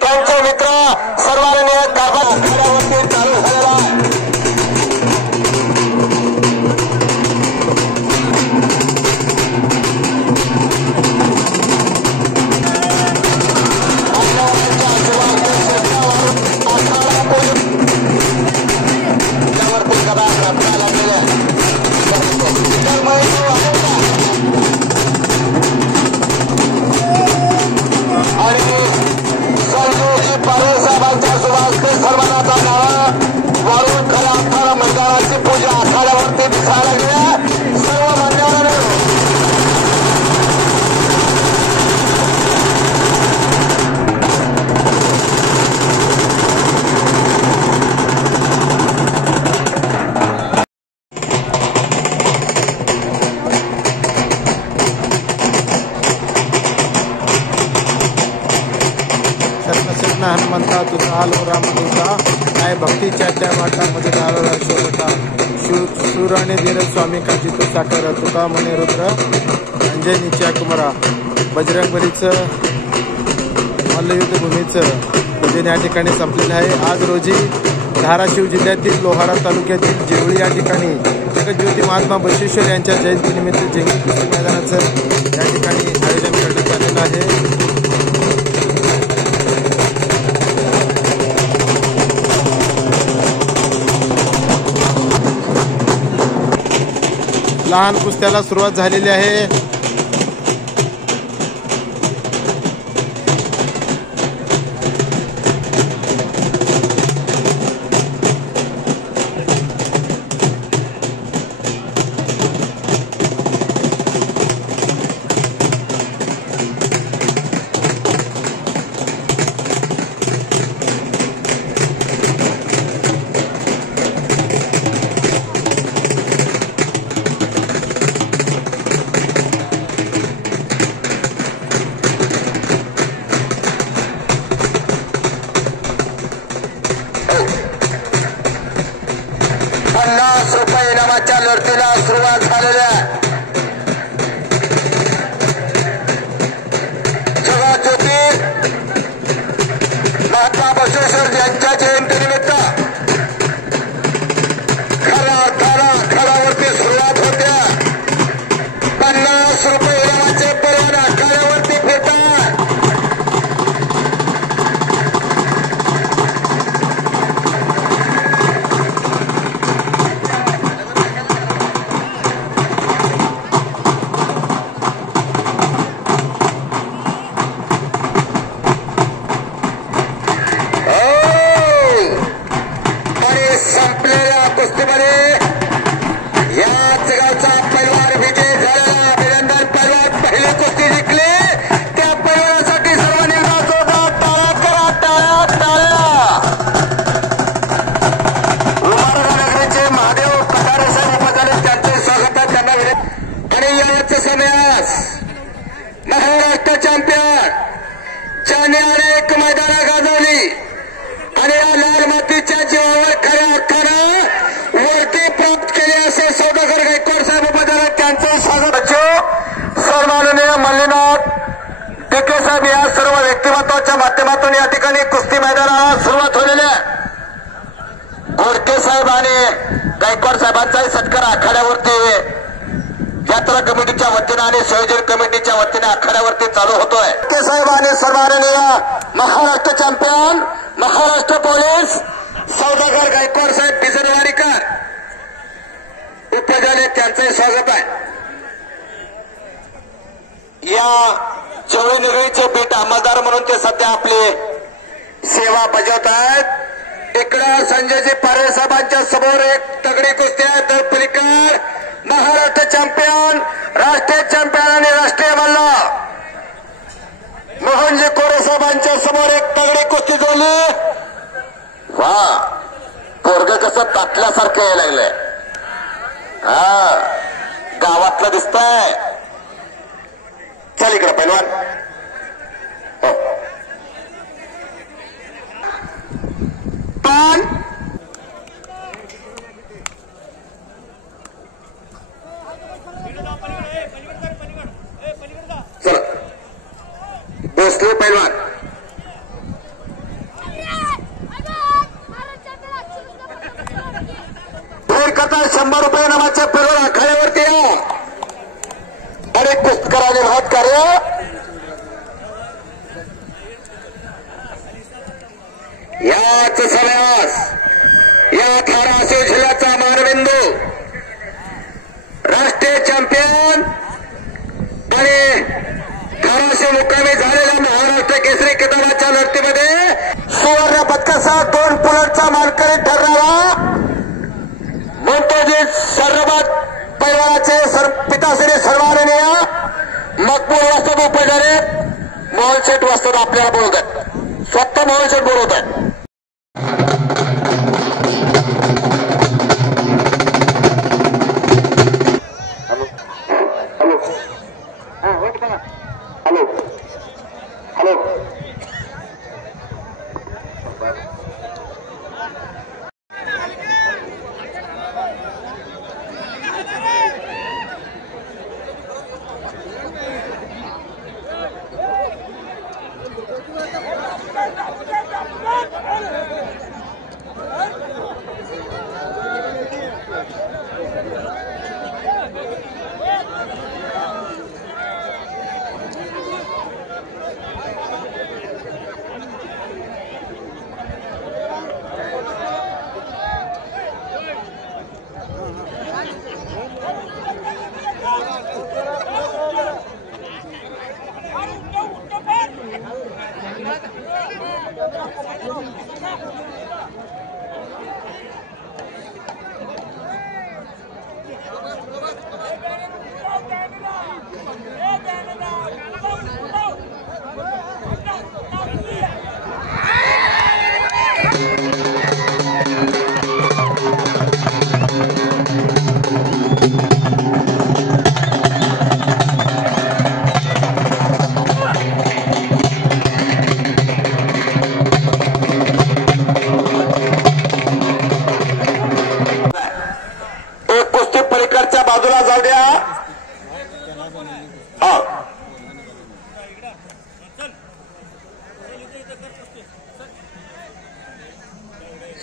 त्यांचे मित्र सर्वांनी कारभारावरती चालू झालेला आहे. हनुमंता तुझा आलो रामदूता काय भक्तीच्या त्या वाटामध्ये आलो शोभता शूर आणि धीर स्वामी का जितो साकार तुका म्हणे रुद्र अंजनीच्या कुमारा. बजरंगबलीचं मल्लयुद्ध भूमीचं पूजन या ठिकाणी संपलेलं आहे. आज रोजी धाराशिव जिल्ह्यातील लोहारा तालुक्यातील जेवळी या ठिकाणी जगज्योती महात्मा बसवेश्वर यांच्या जयंतीनिमित्त जंगी कुस्ती मैदानाचं या ठिकाणी आयोजन करण्यात आलेलं आहे. लहान कुस्त्याला सुरुवात झालेली आहे. ₹50 इनामाच्या लढतीला सुरुवात झालेल्या जगज्योती महात्मा बसवेश्वर यांच्या जयंतीनिमित्त खऱ्या अर्थाला आखाड्यावरती सुरुवात होत्या. ₹50 इनामाचे पैलवान आखाड्यावरती फिरतात. महाराष्ट्र चॅम्पियन ज्याने अनेक मैदानं गाजवली आणि या लाल मातीच्या जीवावर खऱ्या अर्थानं वरती प्राप्त केली असे सौदागर गायकवाड साहेब उपाध्याय त्यांचे स्वागत. सन्माननीय मल्लीनाथ टिके साहेब या सर्व व्यक्तिमत्वाच्या माध्यमातून या ठिकाणी कुस्ती मैदानाला सुरुवात होलेली आहे. गोडके साहेब आणि गायकवाड साहेबांचाही सत्कार आखाड्यावरती यात्रा कमिटीच्या वतीनं आणि संयोजन कमिटीच्या वतीने आखाड्यावरती चालू होतोय. के साहेब आणि सन्माननीय महाराष्ट्र चॅम्पियन महाराष्ट्र पोलीस सौदागर गायकवाड साहेब बिजरवाडीकर उपजाले त्यांचंही स्वागत आहे. या चवळी निगडीचे पीठ अंमलदार म्हणून ते सध्या आपली सेवा बजावत आहेत. इकडं संजयजी पारे साहेबांच्या समोर एक तगडी कुस्ती आहे. तर पलीकड महाराष्ट्र चॅम्पियन राष्ट्रीय चॅम्पियन आणि राष्ट्रीय मल्ल मोहनजी कोरे साहेबांच्या समोर एक तगडी कुस्ती जोडली. वा पोरग कसं ताटल्यासारखं यायला लागलंय. गावातलं दिसतंय. चल इकडं पैलवान. हो पण बसले पैलवान याच समयास या धाराशिव जिल्ह्याचा मानबिंदू राष्ट्रीय चॅम्पियन आणि धाराशिव मुक्कामी झालेल्या महाराष्ट्र केसरी किताबाच्या लढतीमध्ये सुवर्ण पदकासह 2 पुलटचा मानकरी ठरणारा मुंतोजी सरबत पैलवानाचे पिताश्री सन्माननीय मकबूल वस्ताद उपजारे मोहन शेठ वस्ताद आपल्याला बोलत आहेत. स्वतः मोहन शेठ बोलत आहेत. बाजूला जाऊ द्या.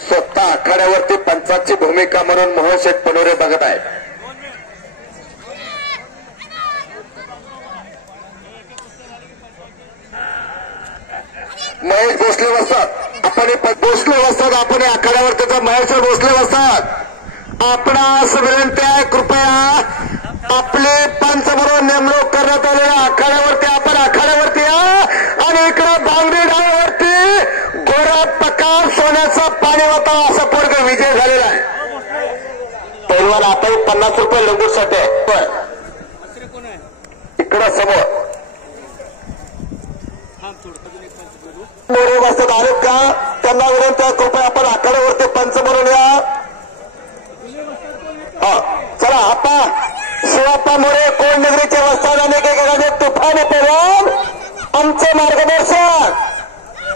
स्वतः आखाड्यावरती पंचाची भूमिका म्हणून मोहन शेठ पनोरे बघत आहेत. महेश भोसले वस्ताद आपण आखाड्यावर त्याचा महेश भोसले वस्ताद आपणास विनंती आहे, कृपया आपले पंच म्हणून नेमणूक करण्यात आलेल्या आखाड्यावरती आपण आखाड्यावरती या आणि इकडे बांगडी डावावरती गोरा पकार सोन्याचा पाणी होता असा पोरग विजय झालेला आहे. पैलवान आपण 50 रुपये लंगूरसाठी इकडं समोर मोरे वाजतात आलेत का त्यांना विनंती आहे, कृपया आपण आखाड्यावरती पंच म्हणून या. चला आप्पा शिवाप्पा मोरे कोंडनगरीचे वस्ताद आणि तुफानी पैलवान आमचे मार्गदर्शक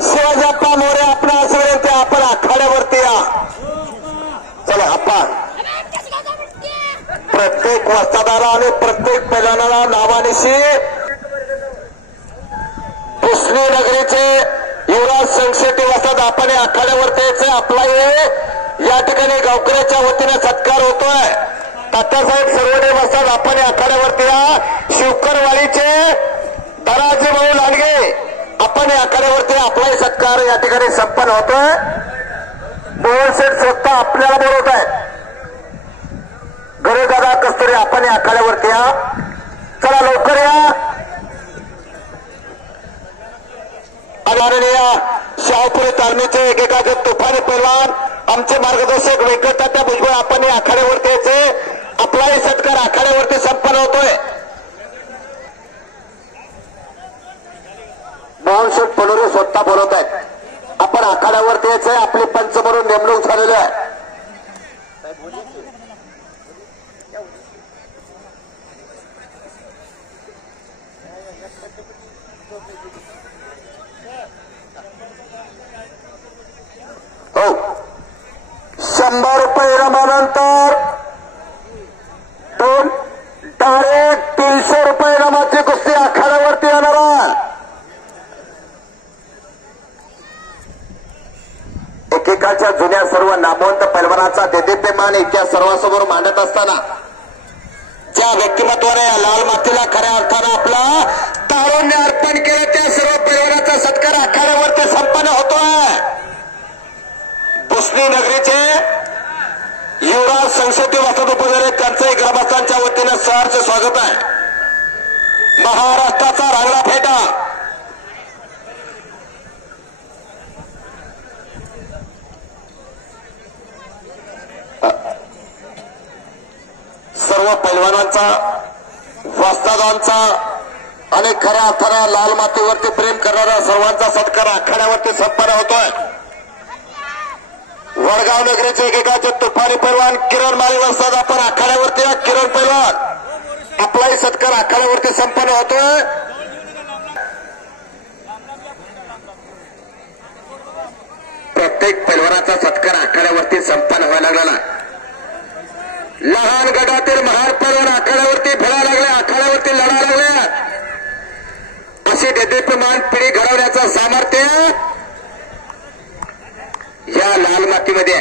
शिवाजीप्पा मोरे आपण असं विनंती आपण आखाड्यावरती या. चला आप्पा प्रत्येक वस्तादाला आणि प्रत्येक पैलवानाला नावानिशी पुसली नगरीचे युवराज संक्षेटी वस्ताद आपण आखाड्यावरती यायचे. आपला या ठिकाणी गावकऱ्याच्या वतीने सत्कार होतोय. तात्यासाहेब सर्वडे वस्ताद आपण आखाड्यावरती या. शिवकरवाडीचे धनाजी भाऊ लांडगे आपण आखाड्यावरती आपलाही सत्कार या ठिकाणी संपन्न होतोय. मोहन शेठ स्वतः आपल्याला बोलवत आहेत. गणेशदादा कस्तुरे आपण आखाड्यावरती या. चला लवकर या. आदरणीय शाहपुरी तालमीचे एकेकाचे तुफानी पैलवान आमचे मार्गदर्शक व्यंकटतात्या भुजबळ आपण आखाड्यावरती यायचे. आपलाही सत्कार आखाड्यावरती संपन्न होतोय. मोहन शेठ पनोरे स्वतः बोलत आहेत. आपण आखाड्यावरती यायचंय. आपली पंच म्हणून नेमणूक झालेली आहे. हो 100 रुपये इनामानंतर डायरेक्ट 300 रुपये इनामाची कुस्ती आखाड्यावरती येणार आहे. एकेकाच्या जुन्या सर्व नामवंत पैलवानाचा देदीप्यमान इतिहास सर्वांसमोर मांडत असताना ज्या व्यक्तिमत्वाने या लाल मातीला खऱ्या अर्थानं आपला तारुण्य अर्पण केलं त्या सर्व पैलवानाचा सत्कार आखाड्यावरती संपन्न होतोय. संशोधित वाचत उपजले त्यांचंही ग्रामस्थांच्या वतीनं सहर्ष स्वागत आहे. महाराष्ट्राचा रांगडा फेटा सर्व पैलवानांचा, वस्तादांचा आणि खऱ्या अर्थानं लाल मातीवरती प्रेम करणाऱ्या सर्वांचा सत्कार आखाड्यावरती संपन्न होतोय. वडगाव नगरीचे एकेकाचे तुफानी पैलवान किरण माळी वस्ताद आपण आखाड्यावरती या. किरण पैलवान आपलाही सत्कार आखाड्यावरती संपन्न होतोय. प्रत्येक पैलवानाचा सत्कार आखाड्यावरती संपन्न व्हायला लागला. लहान गटातील महान पैलवान आखाड्यावरती फिरायला लागले, आखाड्यावरती लढा लागले. अशी देदीप्यमान पिढी घडवण्याचं सामर्थ्य या लाल मातीमध्ये.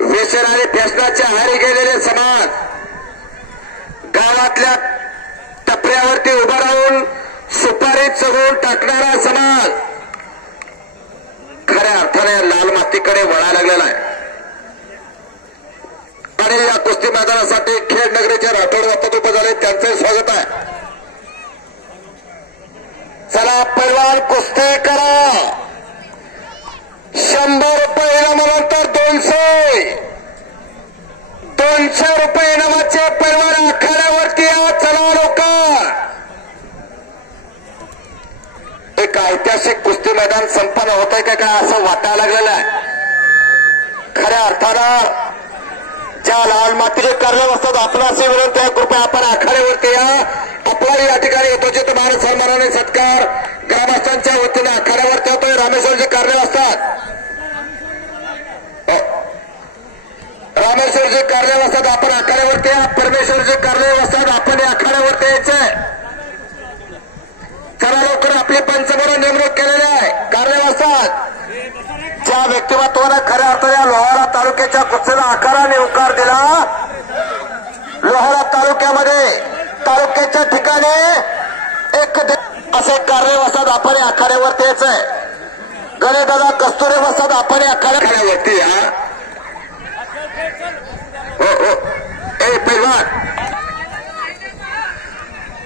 व्यसन आणि फॅशनाच्या आहारी गेलेले समाज, गावातल्या टपऱ्यावरती उभा राहून सुपारी चढवून टाकणारा समाज खऱ्या अर्थाने लाल मातीकडे वळायला लागलेला आहे. आणि या कुस्ती मैदानासाठी खेड नगरीच्या राठोड वाचत उभं झाले त्यांचे स्वागत आहे. चला पैलवान कुस्ती करा. 100 रुपये इनामानंतर 200 रुपये इनामाचे पैलवान आखाड्यावरती या. चला लोक, एक ऐतिहासिक कुस्ती मैदान संपन्न होतंय का काय असं वाटायला लागलेलं आहे. खऱ्या अर्थानं ज्या लाल मातीचे कार्य असतात आपला अशी विनंती आहे, कृपया आपण आखाड्यावरती या. आपला या ठिकाणी यथोचित मान सन्मानाने सत्कार ग्रामस्थांच्या वतीने आखाड्यावरती होतोय. रामेश्वरजी कार्य असतात, रामेश्वरजी कार्य असतात आपण आखाड्यावरती या. परमेश्वरजी कार्य असतात आपण या आखाड्यावरती यायचंय. चला लवकर, आपली पंचमोरा नेमणूक केलेली आहे. कार्य असतात ज्या व्यक्तिमत्वानं खऱ्या अर्थाने लोहारा तालुक्याच्या कुस्तीला आकाराने उकार दिला. लोहारा तालुक्यामध्ये तालुक्याच्या ठिकाणी एक असे कार्य असतात आपण आखाड्यावरती यायचंय. गणेशदादा कस्तुरे वसतात आपण आखाड्यावरती या. हो हो, ए पैलवान.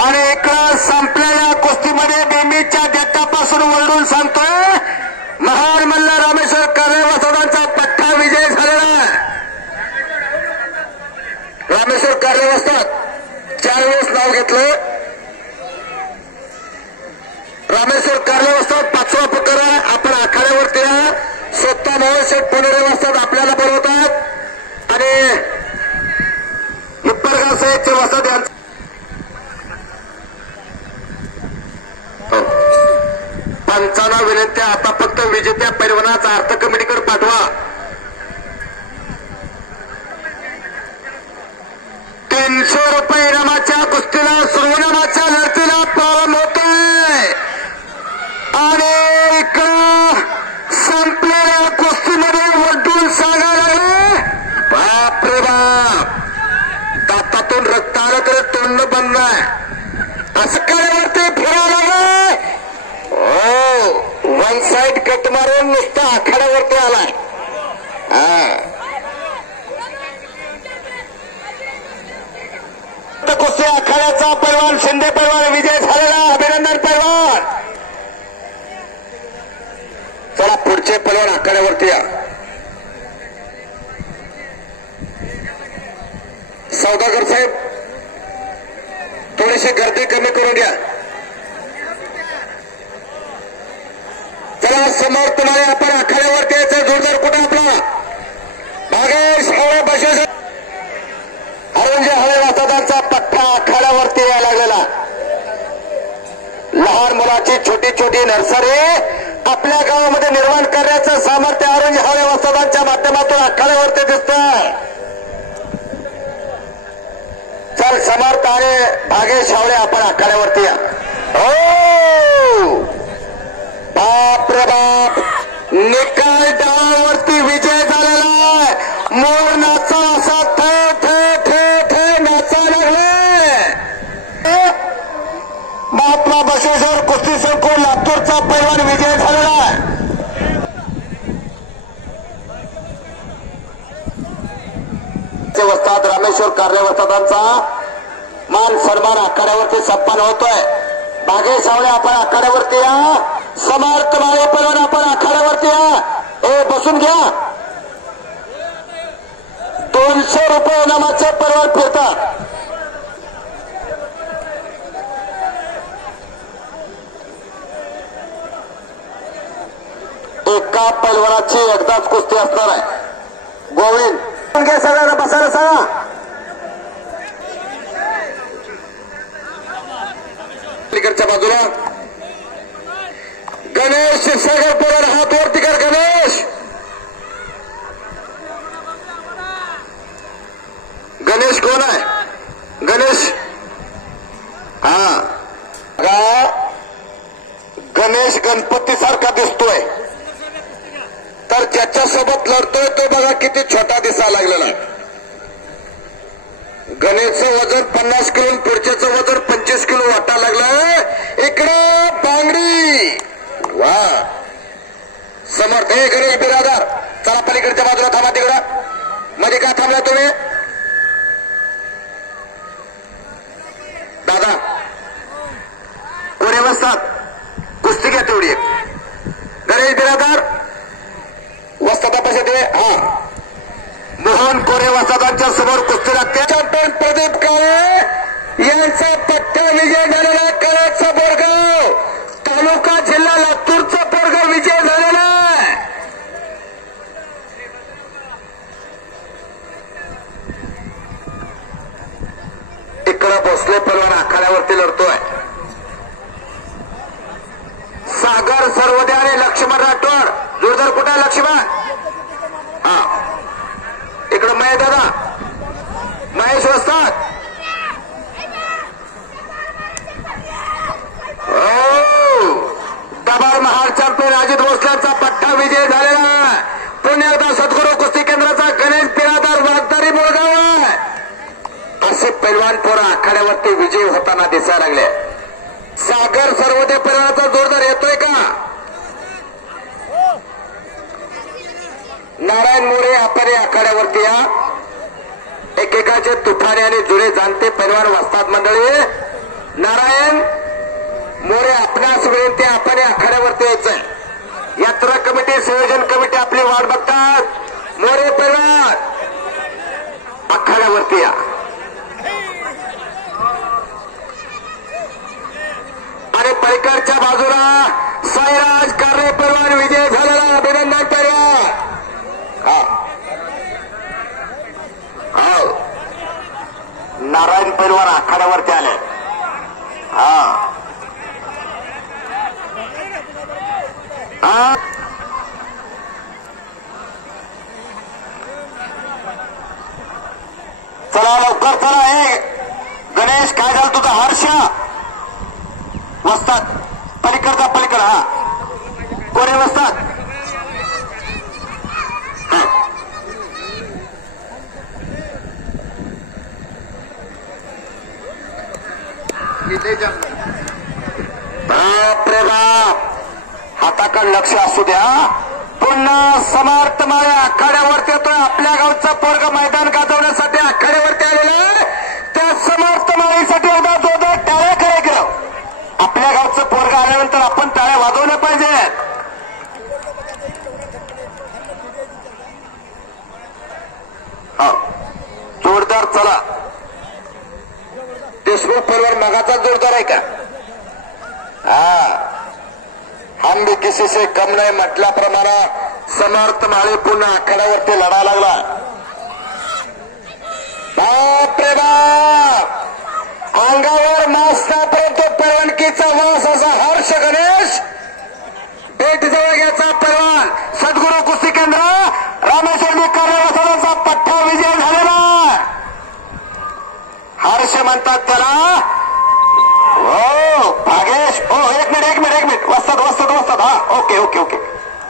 आणि इकडं संपलेल्या कुस्तीमध्ये बेंबीच्या देठापासून वळून सांगतोय महान मल्ल रामेश्वर कार्य वसतांचा पट्टा विजय झालेला. रामेश्वर कार्य वसतात 4 वेळेस नाव घेतलं. रामेश्वर कार्य वसतात 5वा पुकार आहे. आपण आखाड्यावरती या. स्वतः मोहशेठ पुणेरे वसतात आपल्याला बोलवतात आणि हिप्परगाव साहेबचे वसतात यांचं पंचांना विनंती, आता फक्त विजेत्या पैलवानाचा अर्थ कमिटीकडे पाठवा. 300 रुपये इनामाच्या कुस्तीला सुरुवातीच्या लढतीला प्रारंभ होतोय. आणि इकडं संपलेल्या कुस्तीमध्ये वडून सांगायला लागले. बाप रे बाप, दातातून रक्त आलं तरी तोंड बंद आहे. असं कड्यावरती फिरायला लागलं. वन साइड कट मारून नुसता आखाड्यावरती आलाय. कुस्ती आखाड्याचा पैलवान शिंदे पैलवान विजय झालेला. अभिनंदन पैलवान. चला पुढचे पैलवान आखाड्यावरती या. सौदागर साहेब थोडीशी गर्दी कमी करून घ्या. चला समोर तुम्हाला आपण आखाड्यावरती यायचं. जोरदार कुठं आपला भागेश हळे बसेस अरुणजी हळे वासदांचा पट्टा आखाड्यावरती यायला लागलेला. लहान मुलाची छोटी छोटी नर्सरी आपल्या गावामध्ये निर्माण करण्याचं सामर्थ्य अरुणजी हळे वासदांच्या माध्यमातून आखाड्यावरती दिसतंय. चल समर्थ आणि भागेश हळे आपण आखाड्यावरती या. हो बाप रे बाप, निकाल डावावरती विजय झालेला आहे. मोर नाचा असा थे थे थे थे नाचा लागले. महात्मा बसवेश्वर कुस्ती संकुल लातूरचा पैलवान विजय झालेला आहे. रामेश्वर कार्यावतांचा मान सन्मान आखाड्यावरती संपन्न होतोय. भागे सावळे आपण आखाड्यावरती या. समर्थ माळे पैलवान आपण आखाड्यावरती या. ए बसून घ्या. 200 रुपये इनामाचे पैलवान फिरतात. एका पैलवानाची एकदाच कुस्ती असणार आहे. गोविंद सगळ्यांना बसायला सांगा. तिकडच्या बाजूला गणेश क्षीरसागर पैलवान हात वरती कर. गणेश गणेश कोण आहे? गणेश हा गणेश गणपती सारखा दिसतोय तर ज्याच्यासोबत लढतोय तो बघा किती छोटा दिसायला लागलेला आहे. गणेशचं वजन 50 किलो पुढच्याचं वजन 25 किलो वाटायला लागलाय. इकडं बांगडी वा समर्थ. हे गणेश बिरादार चला पलीकडच्या बाजूला थांबा. तिकडं मध्ये का थांबला तुम्ही दादा? कोणी बसतात कुस्ती घ्या तेवढी. गणेश बिरादार वस्तादा पैसे हा मोहन कोरे वस्तादांच्या समोर कुस्ती लागते. चॅम्पियन प्रदीप काळे यांचा पट्टा विजय झालेला. कळ्याचा बोरगाव तालुका जिल्हा लातूरचा बोरगाव विजय झालेला आहे. इकडं भोसले पैलवान आखाड्यावरती लढतोय. सागर सर्वदे आणि लक्ष्मण राठोड. जोरदार कुठे आहे लक्ष्मण? हा इकडं महेश दादा महेश वस्ताद. दबार महाड चॅम्पियन अजित भोसलेंचा पट्टा विजय झालेला आहे. पुन्हा एकदा सद्गुरू कुस्ती केंद्राचा गणेश बिरादार वागदारी बोळगाव आहे. असे पैलवान पोरं आखाड्यावरती विजय होताना दिसायला लागले. सागर सर्वोदय पैलवानाचा जोरदार येतोय का? नारायण मोरे आपण आखाड्यावरती या. एकेकाचे तुफाने आणि जुने जाणते पैलवान वस्ताद मंडळी. नारायण मोरे आपणास विनंती आपण आखाड्यावरती यायचंय. यात्रा कमिटी संयोजन कमिटी आपली वाट बघतात. मोरे पैलवान आखाड्यावरती या. आणि पलीकडच्या बाजूला साईराज कार्रे पैलवान विजय झालेला. अभिनंदन पैलवान. नारायण पैलवान आखाड्यावरती आले. चला लवकर चला. हे गणेश काय झालं तुझा? हर्ष वस्ताद पलीकडचा पलीकड. हा कोरे वस्ताद. बापरे बाप. हाताकडे लक्ष असू द्या. पुन्हा समर्थ माळे आखाड्यावरती येतोय. आपल्या गावचा पोरग मैदान गाजवण्यासाठी आखाड्यावरती आलेला आहे. त्या समर्थ माळेसाठी एकदा जोरदार टाळ्या करायचं. आपल्या गावचं पोरग आल्यानंतर आपण टाळ्या वाजवल्या पाहिजेत. जोरदार चला. देशमुख पैलवान मगाचा जोरदार आहे का? हम भी किसी से कम नाही म्हटल्याप्रमाणे समर्थ माळे पुन्हा आखाड्यावरती लढा लागला. बापरे बाप. अंगावर मासनापर्यंत पैलवानकीचा वास असा हर्ष. गणेश भेट जवळ घ्यायचा पैलवान. सद्गुरू कुस्ती केंद्र रामेश्वर कार्यावतांचा पट्टा विजय झालेला. हर्ष म्हणतात त्याला. हो भागेश. हो एक मिनिट वस्ताद. हा ओके.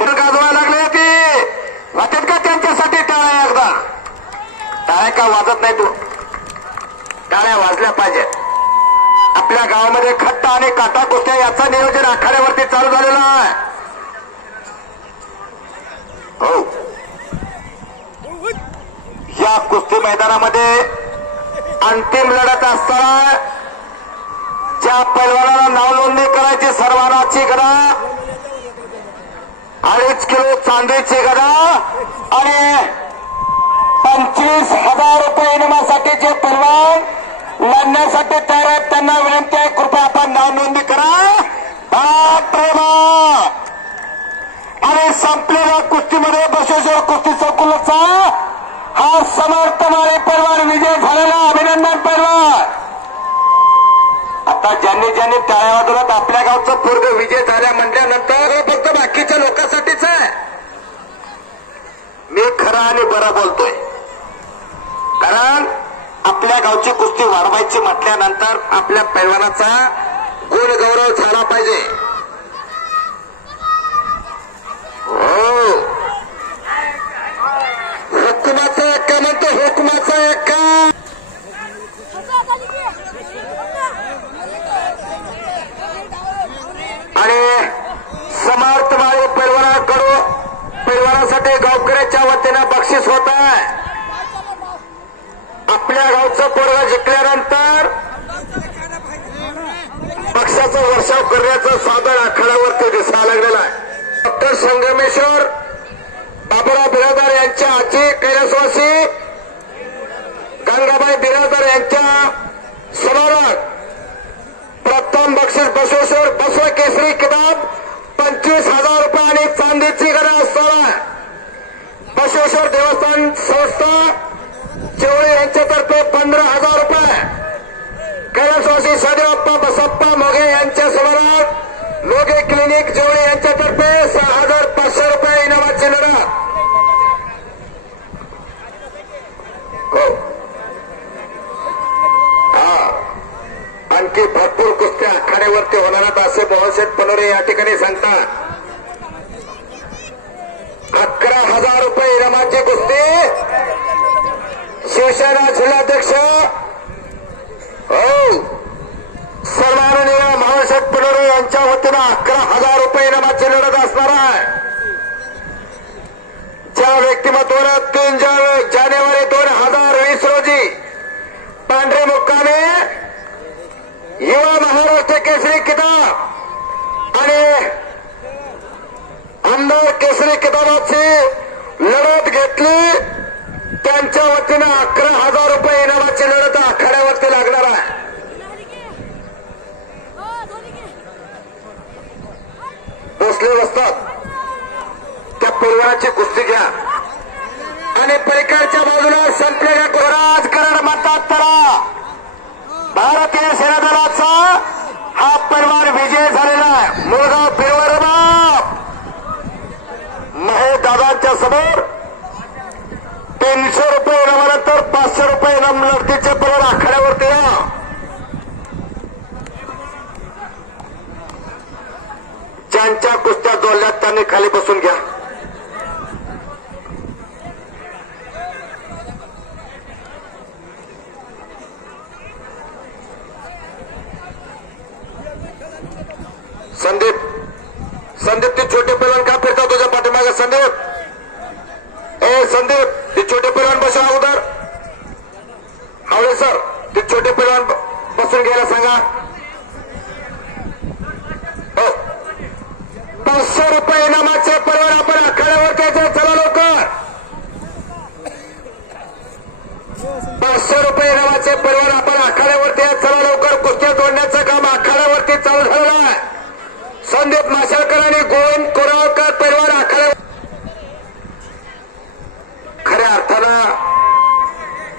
तर गाजवायला लागले ती वाटत का त्यांच्यासाठी टाळ्या? एकदा टाळ्या का वाजत नाही? तू टाळ्या वाजल्या पाहिजेत. आपल्या गावामध्ये खट्टा आणि काटा कुस्त्या याचं नियोजन आखाड्यावरती चालू झालेलं आहे. हो या कुस्ती मैदानामध्ये अंतिम लढत असताना ज्या पैलवानाला नाव नोंदणी करायची सर्वांची गदा 2.5 किलो चांदीची गदा आणि 25,000 रुपये इनामासाठी जे पैलवान लढण्यासाठी तयार आहेत त्यांना विनंती आहे कृपया आपण नाव नोंदणी करा. आणि संपलेल्या कुस्तीमध्ये बसवेश्वर कुस्ती संकुलाचा हा समर्थ माळी पैलवान विजय झालेला. अभिनंदन पैलवान. आता ज्यांनी ज्यांनी टाळ्या वाजवत आपल्या गावचं पोरग विजय झाल्या म्हटल्यानंतर फक्त बाकीच्या लोकांसाठीच आहे. मी खरा आणि बरा बोलतोय कारण आपल्या गावची कुस्ती वाढवायची म्हटल्यानंतर आपल्या पैलवानाचा गुण गौरव झाला पाहिजे. हुकुमाचा एक्का म्हणतो हुकुमाचा एक्का. आणि समर्थ माळी पैलवानासाठी गावकऱ्याच्या वतीनं बक्षीस होत आहे. आपल्या गावचं पोरगा जिंकल्यानंतर पक्षाचा वर्षाव करण्याचं साधन आखाड्यावरती दिसायला लागलेलं आहे. डॉक्टर संगमेश्वर बाबुराव बिरादार यांच्या आजी कैलासवासी गंगाबाई बिरादार यांच्या स्मरणार्थ प्रथम बक्षीस बसवेश्वर बसव केसरी किताब 25,000 रुपये आणि चांदीची गदा असताना बसवेश्वर देवस्थान संस्था चिवळे यांच्यातर्फे 15,000 रुपये. कैलासवासी साधेबाप्पा बसप्पा मोघे यांच्या स्मरणार्थ मोघे क्लिनिक चिवळे यांच्यातर्फे 6,500 रुपये इनामाची लढत. हो आणखी भरपूर कुस्त्या आखाड्यावरती होणार असे मोहनशेठ पनोरे या ठिकाणी सांगतात. 11,000 रुपये इनामाची कुस्ती शिवसेना जिल्हाध्यक्ष हो सन्माननीय मोहनशेठ पनोरे यांच्या वतीनं 11,000 रुपये इनामाची लढत असणार आहे. ज्या व्यक्तिमत्वानं 3 जानेवारी 2020 रोजी पांढरे मुक्कामे युवा महाराष्ट्र केसरी किताब आणि आमदार केसरी किताबाची लढत घेतली त्यांच्या वतीनं 11,000 रुपये इनामाची लढत आखाड्यावरती लागणार आहे. भोसले वस्तात त्या पैलवानाची कुस्ती घ्या आणि पलीकडच्या बाजूला संपलेल्या कोराज कराड म्हणतात तरा भारतीय सेना दलाचा हा पैलवान विजय झालेला आहे. मुळगाव फिरवर बाप महेश दादांच्या समोर 300 रुपये इनामानंतर 500 रुपये इनाम लढतीचे पैलवान आखाड्यावरती या. ज्यांच्या कुस्त्या जोडल्यात त्यांनी खाली बसून घ्या. संदीप ते छोटे पैलवान का फिरता तुझ्या पाठीमागे? संदीप ते छोटे पैलवान बसा अगोदर. हावळे सर ते छोटे पैलवान बसून घ्यायला सांगा. 500 रुपये इनामाचे पैलवान आपण आखाड्यावर यायचे. चला लवकर 500 रुपये इनामाचे पैलवान आपण आखाड्यावरती या. चला लवकर कुस्त्या जोडण्याचं काम आखाड्यावरती चालू झालेलं आहे. संदीप माशेलकर आणि गोविंद कोराळकर पैलवान आखाड्यावर. खऱ्या अर्थानं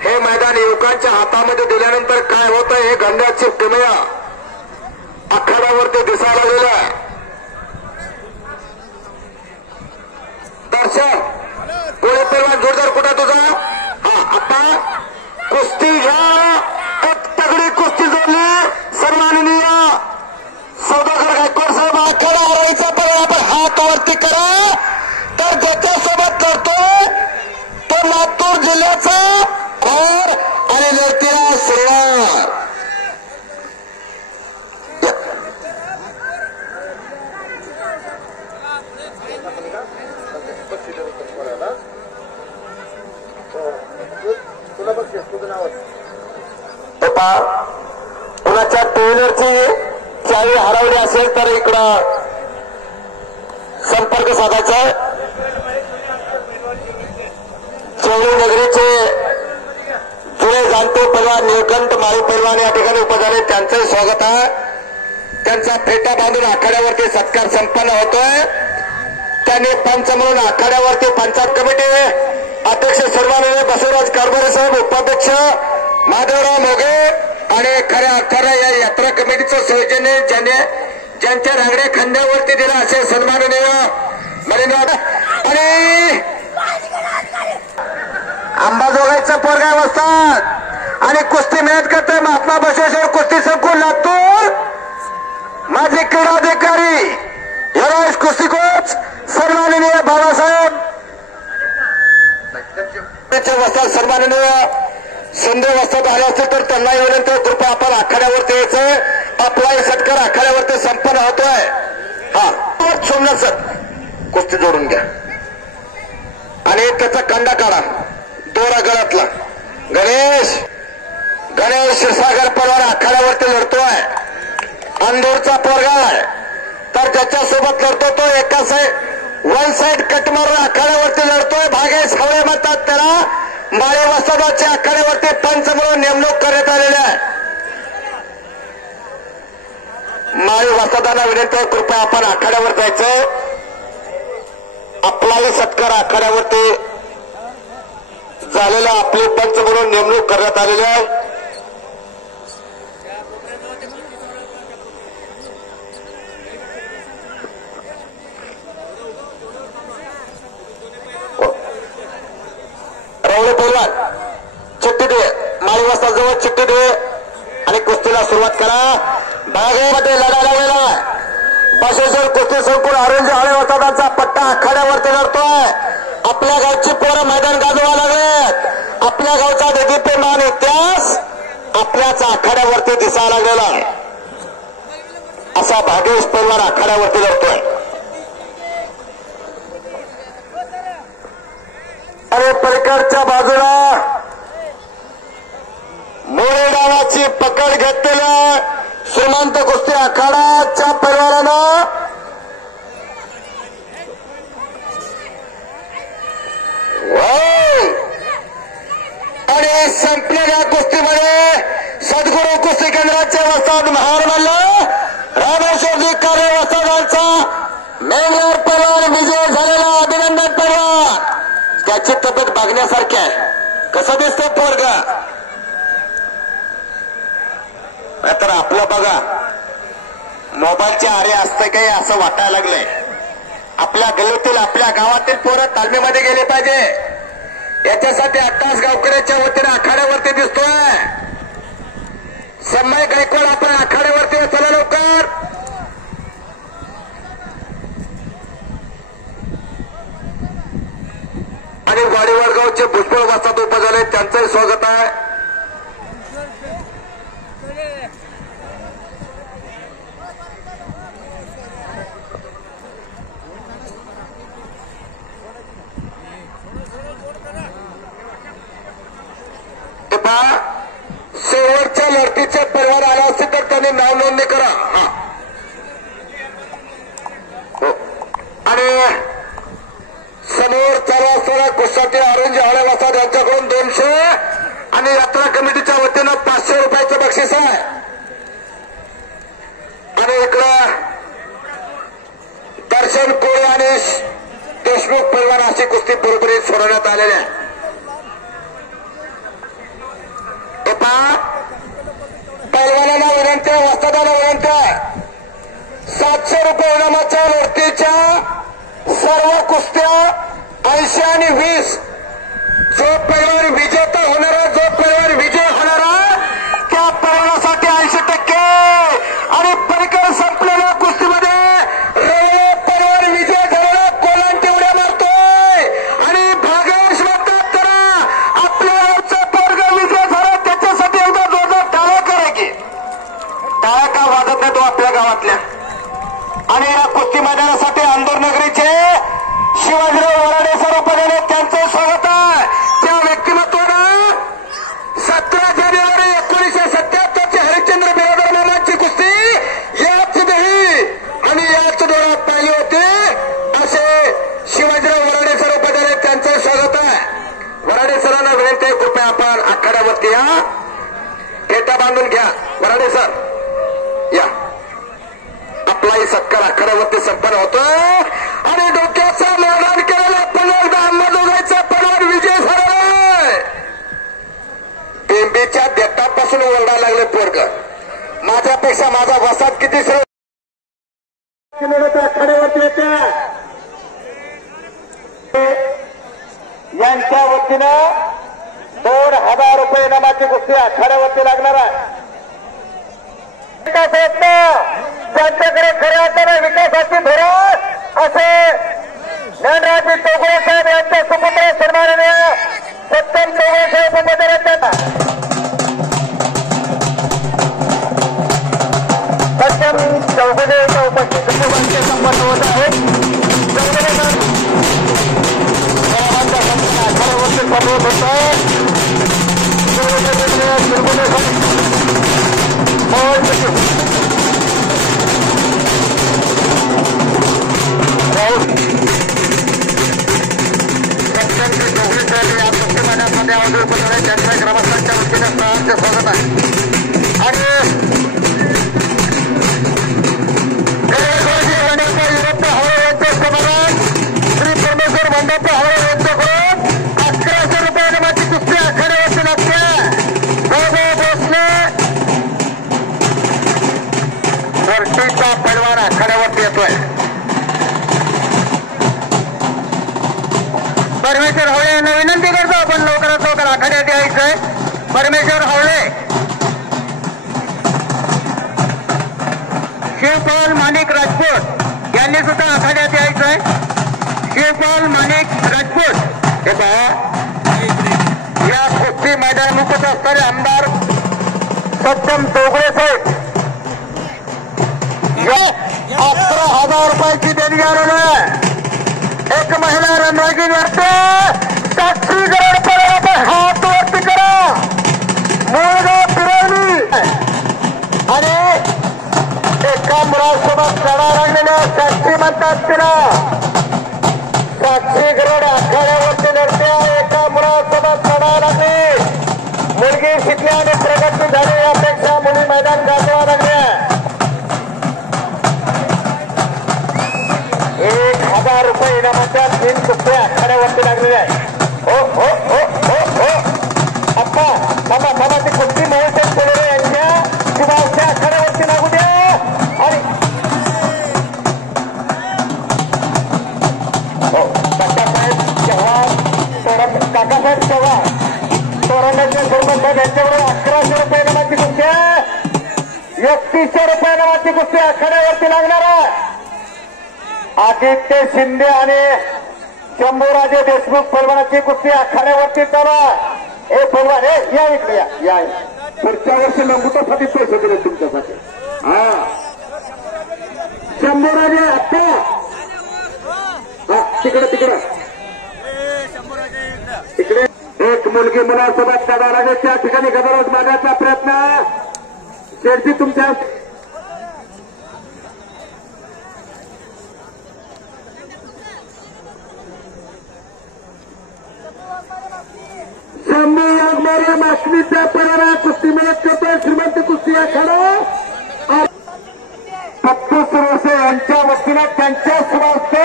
हे मैदान युवकांच्या हातामध्ये दिल्यानंतर काय होतं हे घडण्याची किमया आखाड्यावरती दिसायला लागलेलं आहे. दर्शन गोळे पैलवान जोरदार कुठं तुझा? हा आता कुस्ती घ्या. एक तगडी कुस्ती जोडली सन्माननीय सौदागर गायकवाड साहेब. आखाडा आराईचा पैलवान आपण हात वरती करा. तर ज्याच्यासोबत लढतोय तो लातूर जिल्ह्याचा और आणि लढतीला सुरुवात. तुला बघ तुझं नाव पहा कुणाच्या टू व्हीलरची चावी हरवली असेल तर इकडं संपर्क साधायचा. चौळी नगरीचे जुळे जाणते पैलवान निळकंठ माळी पैलवान या ठिकाणी उपस्थित झाले. त्यांचंही स्वागत आहे. त्यांचा फेटा बांधून आखाड्यावरती सत्कार संपन्न होतोय. त्यांनी पंच म्हणून आखाड्यावरती पंचायत कमिटी अध्यक्ष सन्माननीय बसवराज कारभारे साहेब, उपाध्यक्ष माधवराव मोगे आणि खऱ्या अर्थानं या यात्रा कमिटीचं सौजन्य ज्यांच्या रांगड्या खांद्यावरती दिला असे सन्माननीय आणि अंबाजोगाईचं पोरगा वस्तात आणि कुस्ती मेहनत करतोय महात्मा बसवेश्वर कुस्ती संकुल लातूर. माजी क्रीडा अधिकारी हेरोइस कुस्ती कोच सन्माननीय बाबासाहेब वस्तात, सन्माननीय संदेह वस्तात आले असतील तर त्यांनाही विनंती कृपया आपण आखाड्यावरती यायचं. आपलाही सत्कार आखाड्यावरती संपन्न होतोय. हा सोमनाथ सर कुस्ती जोडून घ्या आणि त्याचा कांदा काढा दोरा गळातला. गणेश क्षीरसागर पवार आखाड्यावरती लढतोय. अंदूरचा पोरगा आहे तर ज्याच्यासोबत लढतो तो एका वन साइड कट मारून आखाड्यावरती लढतोय. भागेश हवळे म्हणतात त्याला. माळी वस्तादाच्या आखाड्यावरती पंच म्हणून नेमणूक करण्यात आलेली आहे. माळी वस्तादांना विनंती कृपया आपण आखाड्यावर जायचं. आपलाही सत्कार आखाड्यावरती झालेला आपले पंच म्हणून नेमणूक करण्यात आलेली आहे. रवळे पैलवान चिठ्ठी दे, माळी वस्ता जवळ चिठ्ठी दे आणि कुस्तीला सुरुवात करा. भागामध्ये लढा लागलेला आहे. बसवेश्वर कुस्ती संकुल आरंजी हळे वस्तादांचा पट्टा आखाड्यावरती लढतोय. आपल्या गावची पोरं मैदान गाजवा लागलेत. आपल्या गावचा देदीप्यमान इतिहास आपल्याच आखाड्यावरती दिसायला लागलेला आहे. असा भागेश पैलवान आखाड्यावरती लढतोय. आणि पलीकडच्या बाजूला मोरे डावाची पकड घेतलेल्या श्रीमंत कुस्ती आखाडाच्या पैलवानानं आणि संपलेल्या कुस्तीमध्ये सद्गुरू कुस्ती केंद्राचे वस्ताद महार मल्ल रामेश्वरजी कार्य वस्तादांचा मेंगलोर पैलवान विजय झालेला. अभिनंदन पैलवान. त्याची तब्येत बघण्यासारखी आहे. कसं दिसतंय पोरगा. तर आपलं बघा मोबाईलचे आरे असते काही असं वाटायला लागलंय. आपल्या गल्लीतील आपल्या गावातील पोरं तालमीमध्ये गेले पाहिजे. याच्यासाठी आत्ताच गावकऱ्याच्या वतीने आखाड्यावरती दिसतोय. समय गायकवाड आपण आखाड्यावरती चला लवकर. आणि वाडीवडगावचे भुजबळ वस्ताद उभे झाले. त्यांचंही स्वागत आहे. शेवटच्या लढतीचे परिवार आले असतील तर त्यांनी नाव नोंदणी करा. आणि समोर चालू असणाऱ्या कुस्ती आरंजी हळे वस्ताद यांच्याकडून 200 आणि यात्रा कमिटीच्या वतीनं 500 रुपयाचं बक्षीस आहे. आणि इकडं दर्शन कोळी आणि देशमुख पैलवान अशी कुस्ती बरोबरीत सोडवण्यात आलेली आहे. पैलवानांना विनंती आहे, वस्तादांना विनंती आहे. 700 रुपये इनामाच्या लढतीच्या सर्व कुस्त्या 80 आणि 20 जो पैलवान विजेता होणारा, जो पैलवान विजय होणारा त्या पैलवानासाठी 80% आणि पलीकडे संपलेल्या कुस्तीमध्ये रवळे पैलवान विजय झालेला कोलांटी उड्या मारतोय आणि भागेश म्हणतात त्याला आपल्या गावचा पोरगा विजय झाला त्याच्यासाठी एकदा जोरदार टाळ्या करा की. टाळ्या का वाजत नाही तो आपल्या गावातल्या. आणि या कुस्ती मैदानासाठी अंदूर नगरीचे शिवाजीराव वराडे सर उपजले त्यांचं स्वागत आहे. त्या व्यक्ती आशीर्वाद घ्या, फेटा बांधून घ्या. वराडे सर या. आपलाही सत्कार आखाड्यावरती संपन्न होतो आणि डोक्याचा मैदान केलेला पुन्हा एकदा अंबाजोगाईचा पडवार विजय झाला. टेंबीच्या बेटापासून ओरडायला लागले पोरग, माझ्यापेक्षा माझा वसात किती श्रेय. आखाड्यावरती येत्या यांच्या वतीनं 2000 रुपये इनामाची कुस्ती आखाड्यावरती लागणार आहे. त्यांच्याकडे खऱ्या अर्थानं विकासाची धोरण असे ज्ञानराजी चौगुले साहेब यांच्या सुपुत्र सन्माननीय सत्तम चौगुले साहेब उमेदवारांच्या सत्यम चौगुलेच्या उपस्थितीचे संपन्न होत आहेत. आखाड्यावरती संबोध होत आहे. त्यांच्या ग्रामस्थांच्या वतीने सहर्ष स्वागत आहे. आणि युरोपच्या हवाई यांच्या समाधान श्री परमेश्वर मंडपच्या हवाई यांच्याकडून 1100 रुपये इनामाची कुस्ती आखाड्यावरती लागते. भोसले वर्षीचा पैलवान आखाड्यावरती येतोय. परमेश्वर हवळे यांना विनंती करतो आपण लवकरात लवकर आखाड्यात यायचंय. परमेश्वर हवळे, शिवपाल माणिक राजपूत यांनी सुद्धा आखाड्यात यायचंय. शिवपाल माणिक राजपूत हे पहा, या कुस्ती मैदान मुकत असणारे आमदार सत्यम चौगुले साहेब 11,000 रुपयाची देणगी आलेली आहे. एक महिला रणरागिरी वाटते 60 करोड हात वरती करा. मुळगाव फिरवली आणि एका मुलासोबत चढा लागलेल्या साक्षी म्हणतात तिला. 60 करोड आखाड्यावरती लढत्या एका मुलासोबत चढा लागली. मुलगी शिकली आणि प्रगती झाली यापेक्षा मुली मैदान गाजवा लागल्या. 1,000 रुपये इनामाच्या 3 कुस्त्या आखाड्यावरती लागलेल्या आहे. हो हो हो हो हो अप्पा थांबा थांबा, ती कुस्ती महोत्सव केलेले यांच्या शिवावच्या आखाड्यावरती लागू द्या. आणि हो काकासाहेब चव्हाण, काकासाहेब चव्हाण तोरणाच्या सरपंच साहेब यांच्याबरोबर 1100 रुपये इनामाची कुस्ती, 3100 रुपये इनामाची कुस्ती आखाड्यावरती लागणार आहे. आदित्य शिंदे आणि शंभूराजे देशमुख पैलवानाची कुस्ती आखाड्यावरती चालू आहे. हे पैलवान या इकडे या. पुढच्या वर्षी लंगुटासाठी पैसे दिले तुमच्यासाठी. हा शंभूराजे आत्ता तिकडे तिकडे तिकडे एक मुलगी मुलासोबत कदाराने त्या ठिकाणी गदारोळ मारण्याचा प्रयत्न शेवटी तुमच्या शंभू वाघमारे मासणीच्या पराला कुस्ती मिळत करतोय. श्रीमंत कुस्ती आखाडा पप्पू सुरवसे यांच्या वतीनं त्यांच्या सुवास्ते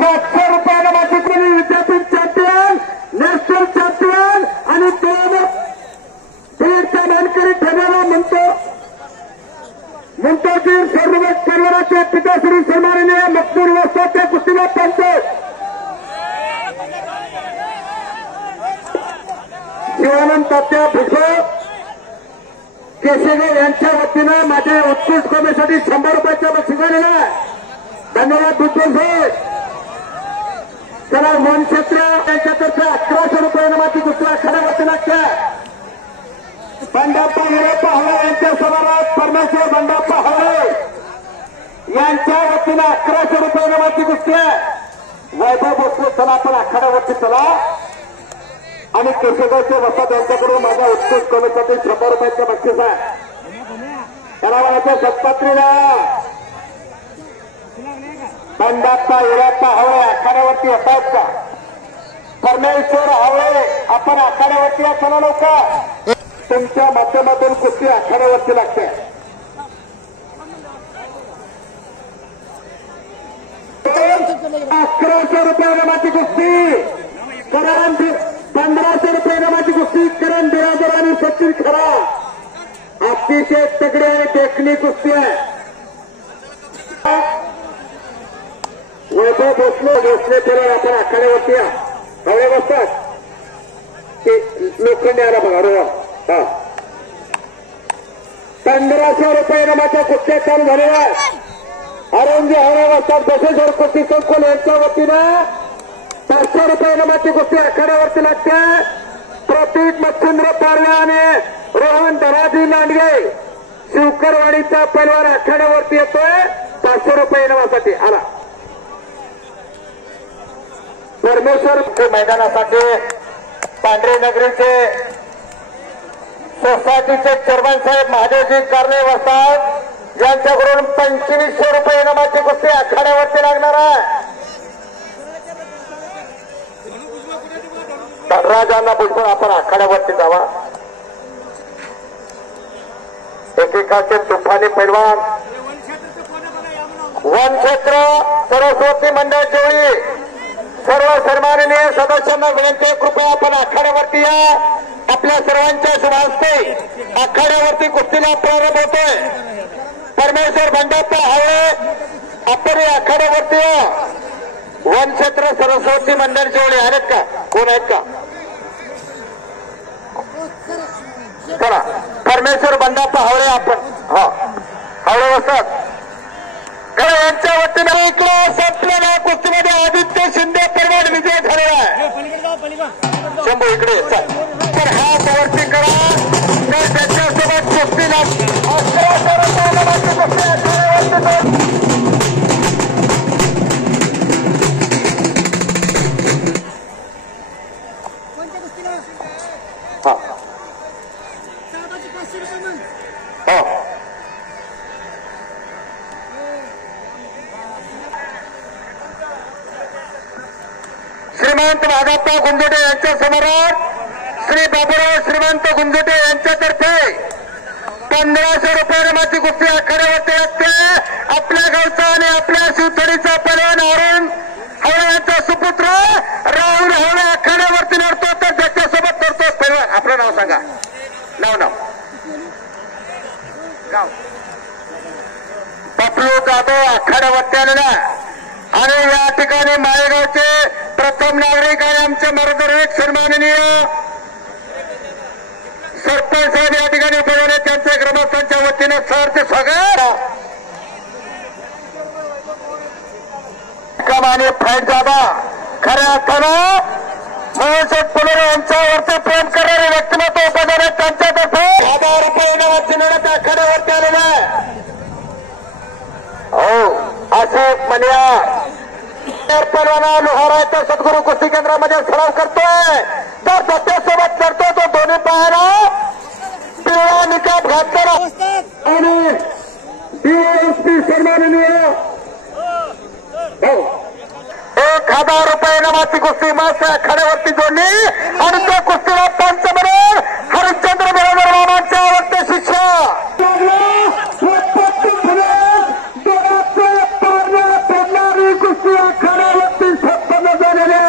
700 रुपयाला माझी कोणी विद्यापीठ चॅम्पियन, नॅशनल चॅम्पियन आणि बीडचा मानकरी ठरलेला मुंताजीर सर्वोच्च परिवाराचे पिताश्री सन्माननीय मकबूल वस्ताद त्या कुस्तीला पंच शिवानंद तात्या भुजो केशेगर यांच्या वतीनं माझ्या उत्कृष्ट कामासाठी 100 रुपयाचा बक्षीस आलेला आहे. धन्यवाद भुजबळ साहेब. चला मोहन क्षेत्र यांच्यातर्फे 1100 रुपये इनामाची कुस्ती आखाड्यावरती लागते. बंडाप्पा हिरेप्पा हवळे यांच्या समारात परमेश्वर बंडाप्पा हवळे यांच्या वतीनं 1100 रुपये इनामाची कुस्ती आहे. वैभव भोसले चला आपण आखाड्यावरती चला. आणि केशवचे वसाद यांच्याकडून माझ्या उत्कृष्ट कमेसाठी 100 रुपयाचं बक्षीस आहे. त्याला म्हणायचं सत्पात्रीला बंडाप्पा हिरेप्पा हवळे आखाड्यावरती येतात का? परमेश्वर हवे आपण आखाड्यावरती या. चला लवकर तुमच्या माध्यमातून कुस्ती आखाड्यावरती लागते. 1100 रुपये नामाची कुस्ती करण, 1500 रुपये नामाची कुस्ती करण बिरादर आणि सचिन खरा. अतिशय तगडी आणि देखणी कुस्ती आहे. वैभव भोसले फिरवर आपण आखाड्यावरती या. हवे बसतात ते लोखंडी आला बघा. हा 1500 रुपये नामाच्या कुस्त्या चालू झालेल्या आहेत. अरुणजी हवे बसतात बसेश्वर कुस्ती संकुल यांच्या वतीनं 500 रुपये नामाची कुस्ती आखाड्यावरती लागते. प्रतीक मच्छिंद्र पारवे आणि रोहन धनाजी लांडगे शिवकरवाडीचा पैलवान आखाड्यावरती येतोय 500 रुपये नामासाठी. आला परमेश्वर मैदानासाठी पांढरे नगरीचे सोसायटीचे चेअरमन साहेब महादेवजी कारणे वसतात यांच्याकडून 2500 रुपये इनामाची कुस्ती आखाड्यावरती लागणार आहे. धनराजांना पुष्पण आपण आखाड्यावरती जावा. एकेकाचे तुफानी पैलवान वन क्षेत्र सरस्वती मंडळ जोडी सर्व सन्माननीय सदस्यांना विनंती आहे, कृपया आपण आखाड्यावरती या. आपल्या सर्वांच्या शुभ हस्ते आखाड्यावरती कुस्तीला प्रारंभ होतोय. परमेश्वर भंडाप्पा हवे आपण या आखाड्यावरती या. वन क्षेत्र सरस्वती मंडळ जोडी आहेत का? कोण आहेत का? चला परमेश्वर बंडाप्पा हवळे आपण. हा हवळे बसतात खरं यांच्या वतीने. इकडे संपलेल्या कुस्तीमध्ये आदित्य शिंदे परवाड विजय झालेला आहे. शंभू इकडे तर हा प्रवृत्ती करा तर त्याच्यासोबत कुस्तीला 1100 रुपये श्रीमंत भागाप्पा गुंजोटे यांच्या समोर श्री बाबूराव श्रीमंत गुंजोटे यांच्यातर्फे 1500 रुपये नामाची कुस्ती आखाड्यावरती लागते. आपल्या गावचा आणि आपल्या शिवथडीचा पैलवान अरुण हवळे यांचा सुपुत्र राहुल हवळे आखाड्यावरती लढतो. तर त्याच्यासोबत लढतो पैलवान. आपलं नाव सांगा. नाव गाव पपलू जाधव आखाड्यावरती आलेला. आणि या ठिकाणी माळेगावचे प्रथम नागरिक आणि आमचे मार्गदर्शक सन्माननीय सरपंच साहेब या ठिकाणी बोलवले. त्यांचे ग्रामस्थांच्या वतीनं सहर्ष स्वागत. आणि फाईट जादा खऱ्या अर्थानं मोहनशेठ पुलोरे यांच्यावरती प्रेम करणारे व्यक्तिमत्व उपदार त्यांच्यातर्फे 1000 रुपये नावाची लढत आखाड्यावरती आलेला आहे. हो अशोक मनियार पैलवाना लोहाराच्या सद्गुरू कुस्ती केंद्रामध्ये सराव करतोय. तर त्याच्यासोबत करतो तो दोन्ही पायाला पिवळा निकाब घातलेला आणि डीएसपी सन्माननीय 1000 रुपये नामाची कुस्ती मात्र आखाड्यावरती जोडली. आणि त्या कुस्तीला पंच म्हणून हरिश्चंद्र बिरादर मामांच्या आवडते शिष्य कुस्ती आखाड्यावरती संपन्न झालेल्या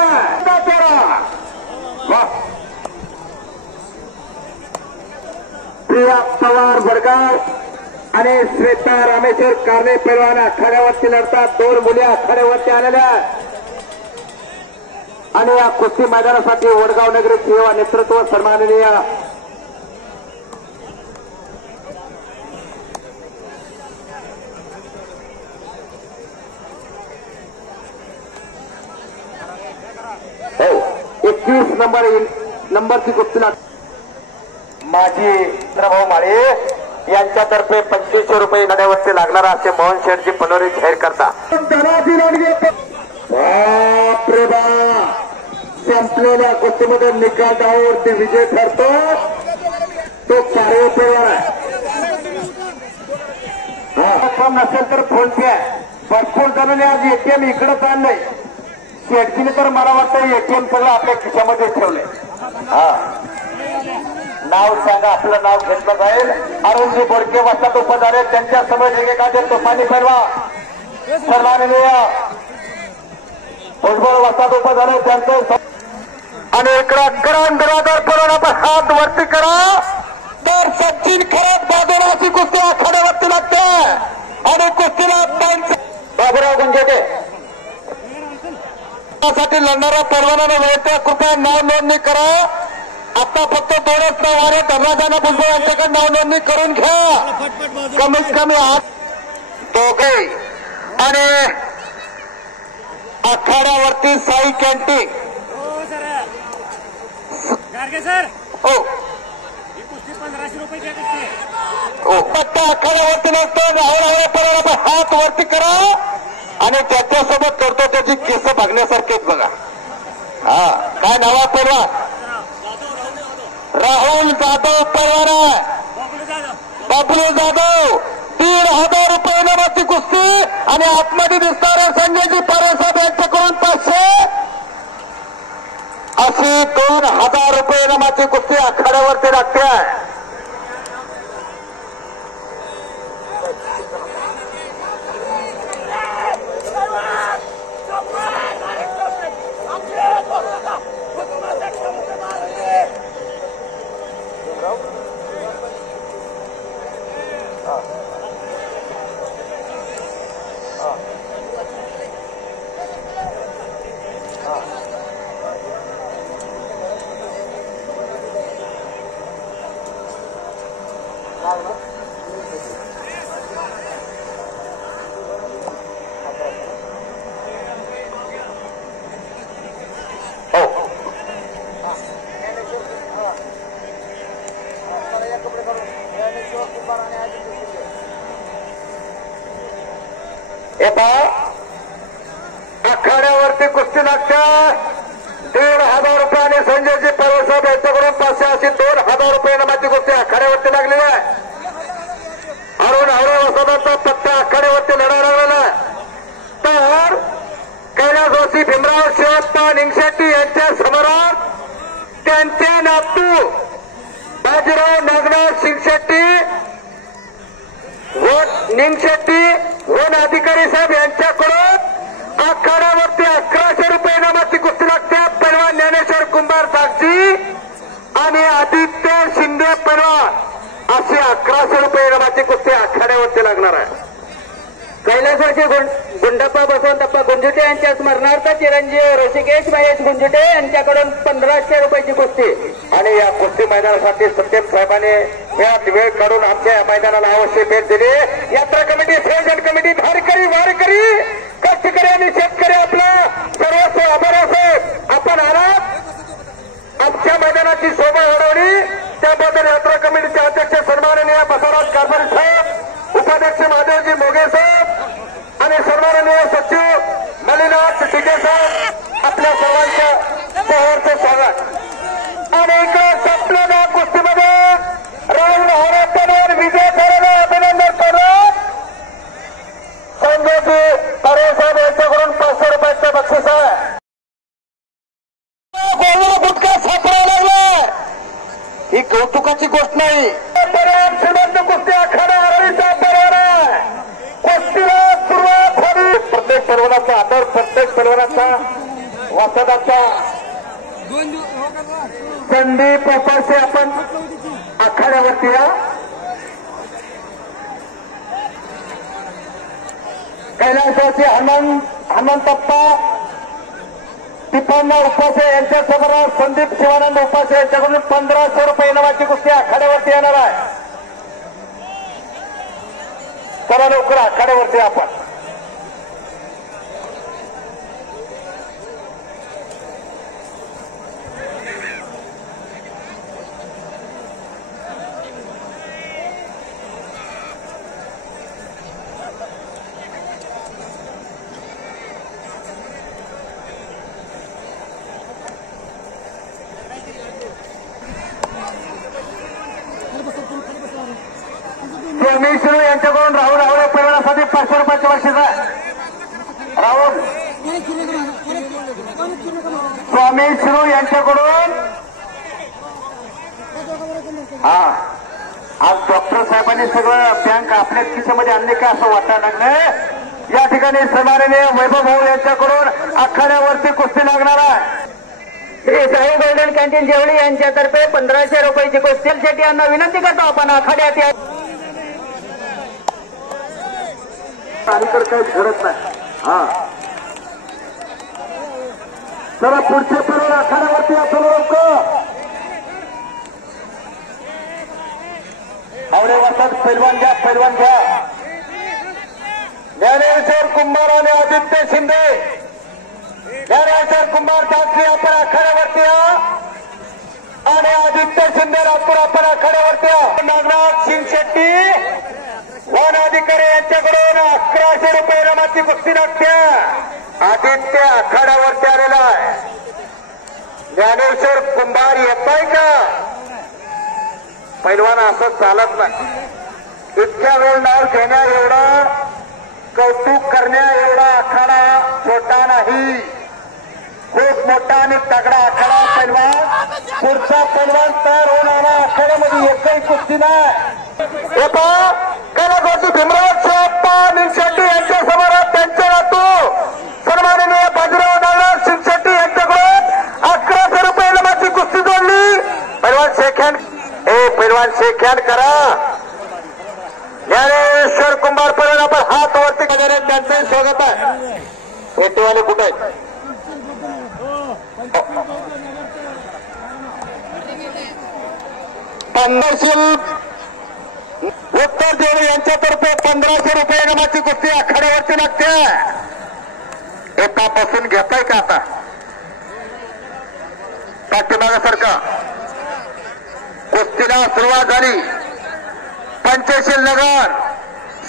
प्रिया पवार भडगाव आणि श्वेता रामेश्वर कारणे पैलवान आखाड्यावरती लढतात. 2 मुली आखाड्यावरती आलेल्या आणि या कुस्ती मैदानासाठी वडगाव नगरी सेवा नेतृत्व सन्माननीय हो 21 नंबरची कुस्तीला माजी चंद्रभाऊ माळे यांच्यातर्फे 2500 रुपये नाण्यावरती लागणार असे मोहन शेठजी पनोरे जाहीर करतात. बापरे बाप संपलेल्या कुस्तीमध्ये निकाल डावावरती विजय ठरतो तो पारवे पैलवान आहे. हा नसेल तर फोन पे भरपूर जणांनी आज एटीएम इकडे आणलंय. शेटकीने तर मला वाटतं एटीएम सगळं आपल्या खिशामध्ये ठेवलंय. हा नाव सांगा, आपलं नाव घेतलं जाईल. अरुणजी बोडके वाजता उपधारे त्यांच्या समोर एकेकाचे तुफानी पैलवा सन्माननीय फुटबॉल वाजता उपधारे त्यांचं आणि इकडं करण बिरादर करून आपण हात वरती करा तर सचिन खराब बाजूलाची कुस्ती आखाड्यावरती लागते आणि कुस्तीला बाबूराव गुंजेटे साठी लढणारा परवाना वेळते कृपया नाव नोंदणी करा. आता फक्त दोनच नाव आहे. धर्मदाना भुजबळ यांच्याकडे नाव नोंदणी करून घ्या. कमीत कमी दोघे आणि आखाड्यावरती साई कॅन्टीन हो पट्टा आखाड्यावरती नसतो. हळूहळू हात वरती करा आणि ज्याच्यासोबत करतो त्याची केस बघण्यासारखेच बघा. हा काय नावा परवा राहुल जाधव परवाना बबलू जाधव 1,500 रुपये नामाची कुस्ती आणि आतमध्ये दिसणाऱ्या संजयजी पारेसाहेब यांच्याकडून 500 अशी 2,000 रुपये नामाची कुस्ती आखाड्यावरती लागते आहे. आखाड्यावरती कुस्ती लागते 1,500 रुपये आणि संजयजी पारेसाहेब यांच्याकडून 500 अशी 2,000 रुपये नामाची कुस्ती आखाड्यावरती लागलेली आहे. अरुण हरे वसदाचा पत्ता आखाड्यावरती लढा लागलेला आहे. तर कैलास जोशी भीमराव शिवप्पा निंगशेट्टी यांच्या समोरात त्यांचे नातू बाजीराव नागनाथ शिंगशेट्टी निंगशेट्टी वन अधिकारी साहेब यांच्याकडून आखाड्यावरती 1,100 रुपये नामाची कुस्ती लागते. पैलवान ज्ञानेश्वर कुंभार साक्षी आणि आदित्य शिंदे पैलवान अशी 1,100 रुपये नामाची कुस्ती आखाड्यावरती लागणार आहे. कैलासवासी गुंडप्पा बसवंतप्पा गुंजुटे यांच्या स्मरणार्थ चिरंजीव ऋषिकेश महेश गुंजुटे यांच्याकडून 1,500 रुपयाची कुस्ती. आणि या कुस्ती मैदानासाठी सत्यम साहेबांनी वेळ काढून आमच्या या मैदानाला अवश्य भेट दिली. यात्रा कमिटी संयोजन कमिटी धारकरी वारकरी कष्टकरी आणि शेतकरी आपला सर्वस्व आभार साहेब आपण आलात आमच्या मैदानाची शोभा वाढवली त्याबद्दल यात्रा कमिटीचे अध्यक्ष सन्माननीय बसवराज कारभारी साहेब उपाध्यक्ष महादेवजी मोगे साहेब आणि सन्माननीय सचिव मलिनाथ टिके साहेब आपल्या सर्वांच्या सहर्ष स्वागत. आणि इकडे संपलेल्या कुस्तीमध्ये राहुल हरेपणवर विजय करायला अभिनंदन करत संजयजी पारेसाहेब यांच्याकडून 500 रुपयाचं बक्षीस आहे. गुटखा सापडायला लागलाय ही कौतुकाची गोष्ट नाही. श्रीमंत कुस्ती आखाडा आरळीचा पर्याय आहे. कुस्तीला सुरुवात झाली. प्रत्येक पैलवानाचा आदर प्रत्येक पैलवानाचा वसदाचा संदीप उपासे आपण आखाड्यावरती या. कैलासवासी हनुमंतप्पा तिप्पन्न उपासे यांच्या समोर संदीप शिवानंद उपासे यांच्याकडून 1,500 रुपये इनामाची कुस्ती आखाड्यावरती येणार आहे. चला लवकर आखाड्यावरती आपण. मिश्रू यांच्याकडून राहुल आवळे परिवारासाठी 500 रुपयाचे बक्षीस आहे. राहुल स्वामी शिरू यांच्याकडून आज डॉक्टर साहेबांनी सगळं बँक आपल्याच खिशामध्ये आणले का असं वाटायला लागलं। या ठिकाणी सन्माननीय वैभव भाऊ यांच्याकडून आखाड्यावरती कुस्ती लागणार आहे। श्री साई गोल्डन कॅन्टीन जेवळी यांच्यातर्फे 1500 रुपयाची कुस्ती शेट्टी यांना विनंती करतो आपण आखाड्यात या। अलीकडे काहीच घडत नाही। चला पुढचे पर्व आखाड्यावरती आपण लोक आवडे वाजतात। पैलवान घ्या ज्ञानेश्वर कुंभार आणि आदित्य शिंदे। ज्ञानेश्वर कुंभार टाकली आपण आखाड्यावरती आणि आदित्य शिंदे राजपूर आपण आखाड्यावरती। नागनाथ सिंग शेट्टी वन अधिकारी यांच्याकडून 1100 रुपये रमाची कुस्ती लागते। आदित्य आखाड्यावरती आलेला आहे। ज्ञानेश्वर कुंभार येतोय का? पैलवान असं चालत नाही। इतक्या वेळ नाव घेण्या एवढा कौतुक करण्या एवढा आखाडा छोटा नाही। खूप मोठा आणि तगडा आखाडा पैलवान। पुढचा पैलवान तयार होऊन आला। आखाड्यामध्ये एकही कुस्ती नाही। कलाकोटी भीमराज शेट्टी यांच्या समोरात त्यांच्या नातू सन्माननीय बाजीराव नागनाथ सिंग शेट्टी यांच्याकडून 1100 रुपये रमाची कुस्ती जोडली। पैलवान शेख करा। ज्ञानेश्वर कुंभार पर्यंत आपण हात वरती करणारे त्यांचंही स्वागत आहे। पेटीवाले कुठे आहेत? पंधरशील उत्तर देवळी यांच्यातर्फे 1500 रुपये रमाची कुस्ती आखाड्यावरती लागते। एकापासून घेताय का? आता पाठीमागासारखा कुस्तीला सुरुवात झाली। पंचशील नगर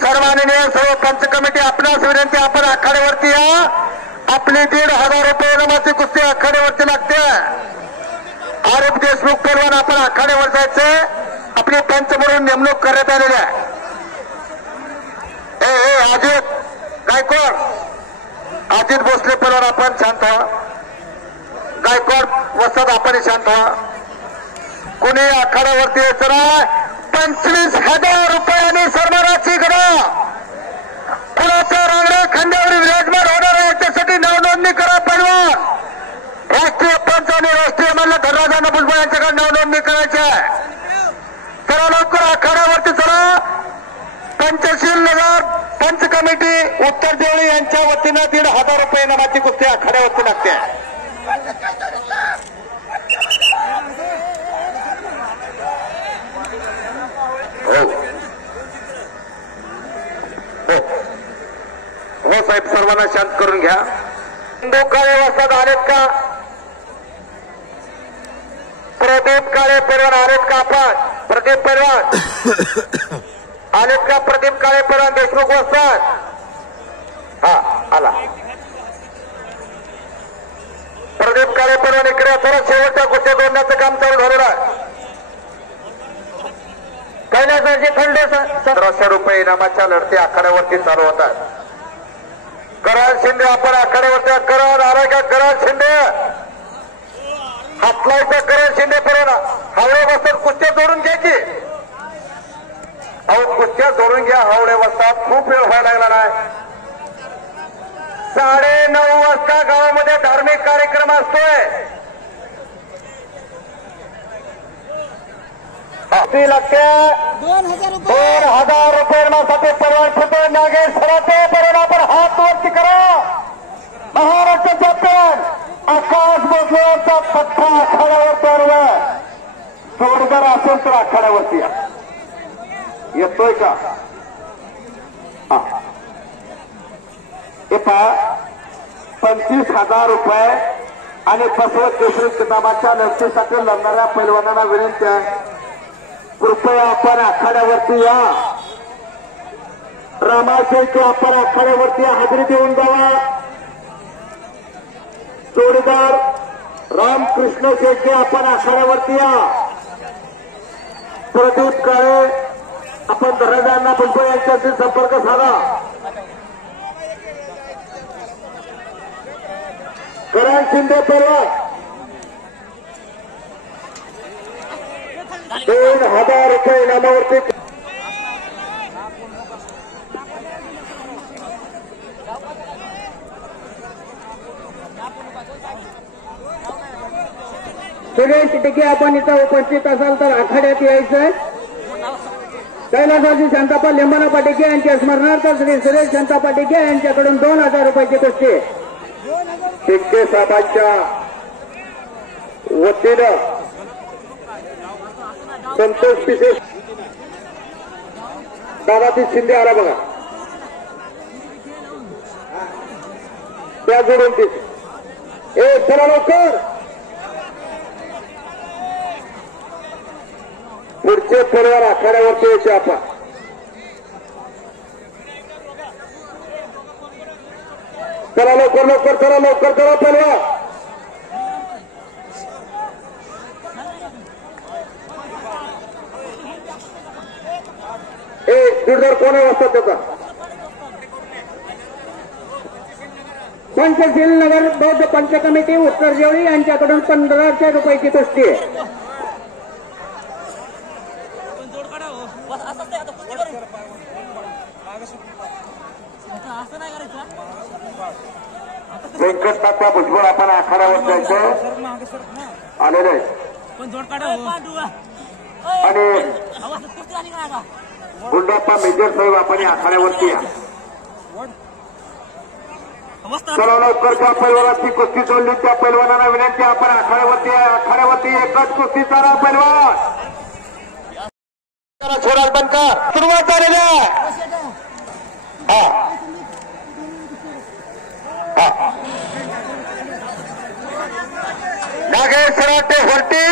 सन्माननीय सर्व पंच कमिटी आपणास विनंती आपण आखाड्यावरती या। आपली 1500 रुपये रमाची कुस्ती आखाड्यावरती लागते। आरिफ देशमुख पैलवान आपण आखाड्यावर जायचे। आपली पंच म्हणून नेमणूक करण्यात आलेली आहे। अजित गायकवाड अजित भोसले पैलवान आपण शांत व्हा। गायकवाड वसत आपण शांत व्हा। कोणी आखाड्यावरती यायचं नाही। 25,000 रुपयांनी सन्मानाची गदा कुणाच्या रांगड्या खांद्यावर विराजमान होणार आहे याच्यासाठी नावनोंदणी करा पैलवान। राष्ट्रीय पंच आणि राष्ट्रीय मल्ल धनराजा भुजबळ यांच्याकडे नावनोंदणी करायची आहे। चला लवकर आखाड्यावरती चला। पंचशील नगर पंच कमिटी उत्तर देवळी यांच्या वतीनं 1500 रुपये नामाची कुस्ती आखाड्यावरती लागते। हो साहेब सर्वांना शांत करून घ्या। हिंदू काळे वस्ताद आलेत का? प्रदीप काळे पैलवान आलेत का? आपण प्रदीप पैलवान आलेत का? प्रदीप काळे पैलवान देशमुख वस्ताद आला। प्रदीप काळे पैलवान इकडे थोडं शेवटच्या कुस्त्या जोडण्याचं काम चालू झालेलं आहे। कैलासाची खंड 1700 रुपये इनामाच्या लढती आखाड्यावरती चालू होतात। कराड शिंदे आपण आखाड्यावरती कराड आलाय का? कराड शिंदे हातलायचा कराड शिंदे पर्यंत हावडे वस्तात कुस्त्या जोडून घ्यायची। अहो कुस्त्या जोडून घ्या। हावडे वस्तात खूप वेळ व्हायला लागला नाही। 9:30 वाजता गावामध्ये धार्मिक कार्यक्रम असतोय। लागते 2000 रुपये परवान फुटून नागेश सराटे पर्यंत आपण हात वरती करा। महाराष्ट्र चॅम्पियन आकाश भोसलेचा पट्टा आखाड्यावरती आणला। जोरदार असेल तर आखाड्यावरती येतोय का? हे पहा 25,000 रुपये आणि बसवत केशरी किताबाच्या लढतीसाठी लढणाऱ्या पैलवानांना विनंती आहे कृपया आपण आखाड्यावरती या। रामाशेठी आपण आखाड्यावरती हजेरी देऊन द्यावा। जोडीदार रामकृष्ण शेट्टी आपण आखाड्यावरती या। प्रदीप काळे आपण धनराजांना भुजबळ यांच्याशी संपर्क साधा। करण शिंदे पैलवान 2000 रुपये इनामावरती सुरेश टिके आपण इथं उपस्थित असाल तर आखाड्यात यायचं. कैलासाजी शांताप्पा लिंबाना टिके यांच्या स्मरणार्थ श्री सुरेश शांताप्पा टिके यांच्याकडून 2000 रुपयाची कुस्ती. टिके साहेबांच्या वतीनं संतोष पिसे दादाजी शिंदे आला बघा त्या जोडून तीस ए चला लवकर पुढचे परिवार आखाड्यावरती यायचे आपण चला लवकर लवकर चला लवकर चला परिवार दीडदार कोण वाजतात त्याचा पंचशील नगर बौद्ध पंच कमिटी उत्तर जेवळी यांच्याकडून 1500 रुपयाची कुस्ती आहे. व्यंकटनाथचा भुजबळ आपण आखाड्यावर जायचं आलेलं आहे आणि गुंडाप्पा मेजर साहेब आपण आखाड्यावरती या. चला लवकर त्या पैलवानाची कुस्ती जोडली त्या पैलवानांना विनंती आपण आखाड्यावरती एकच कुस्ती चारा पैलवान छोडाल बंद कर सुरुवात झालेली आहे. नागेश सराटे फरटी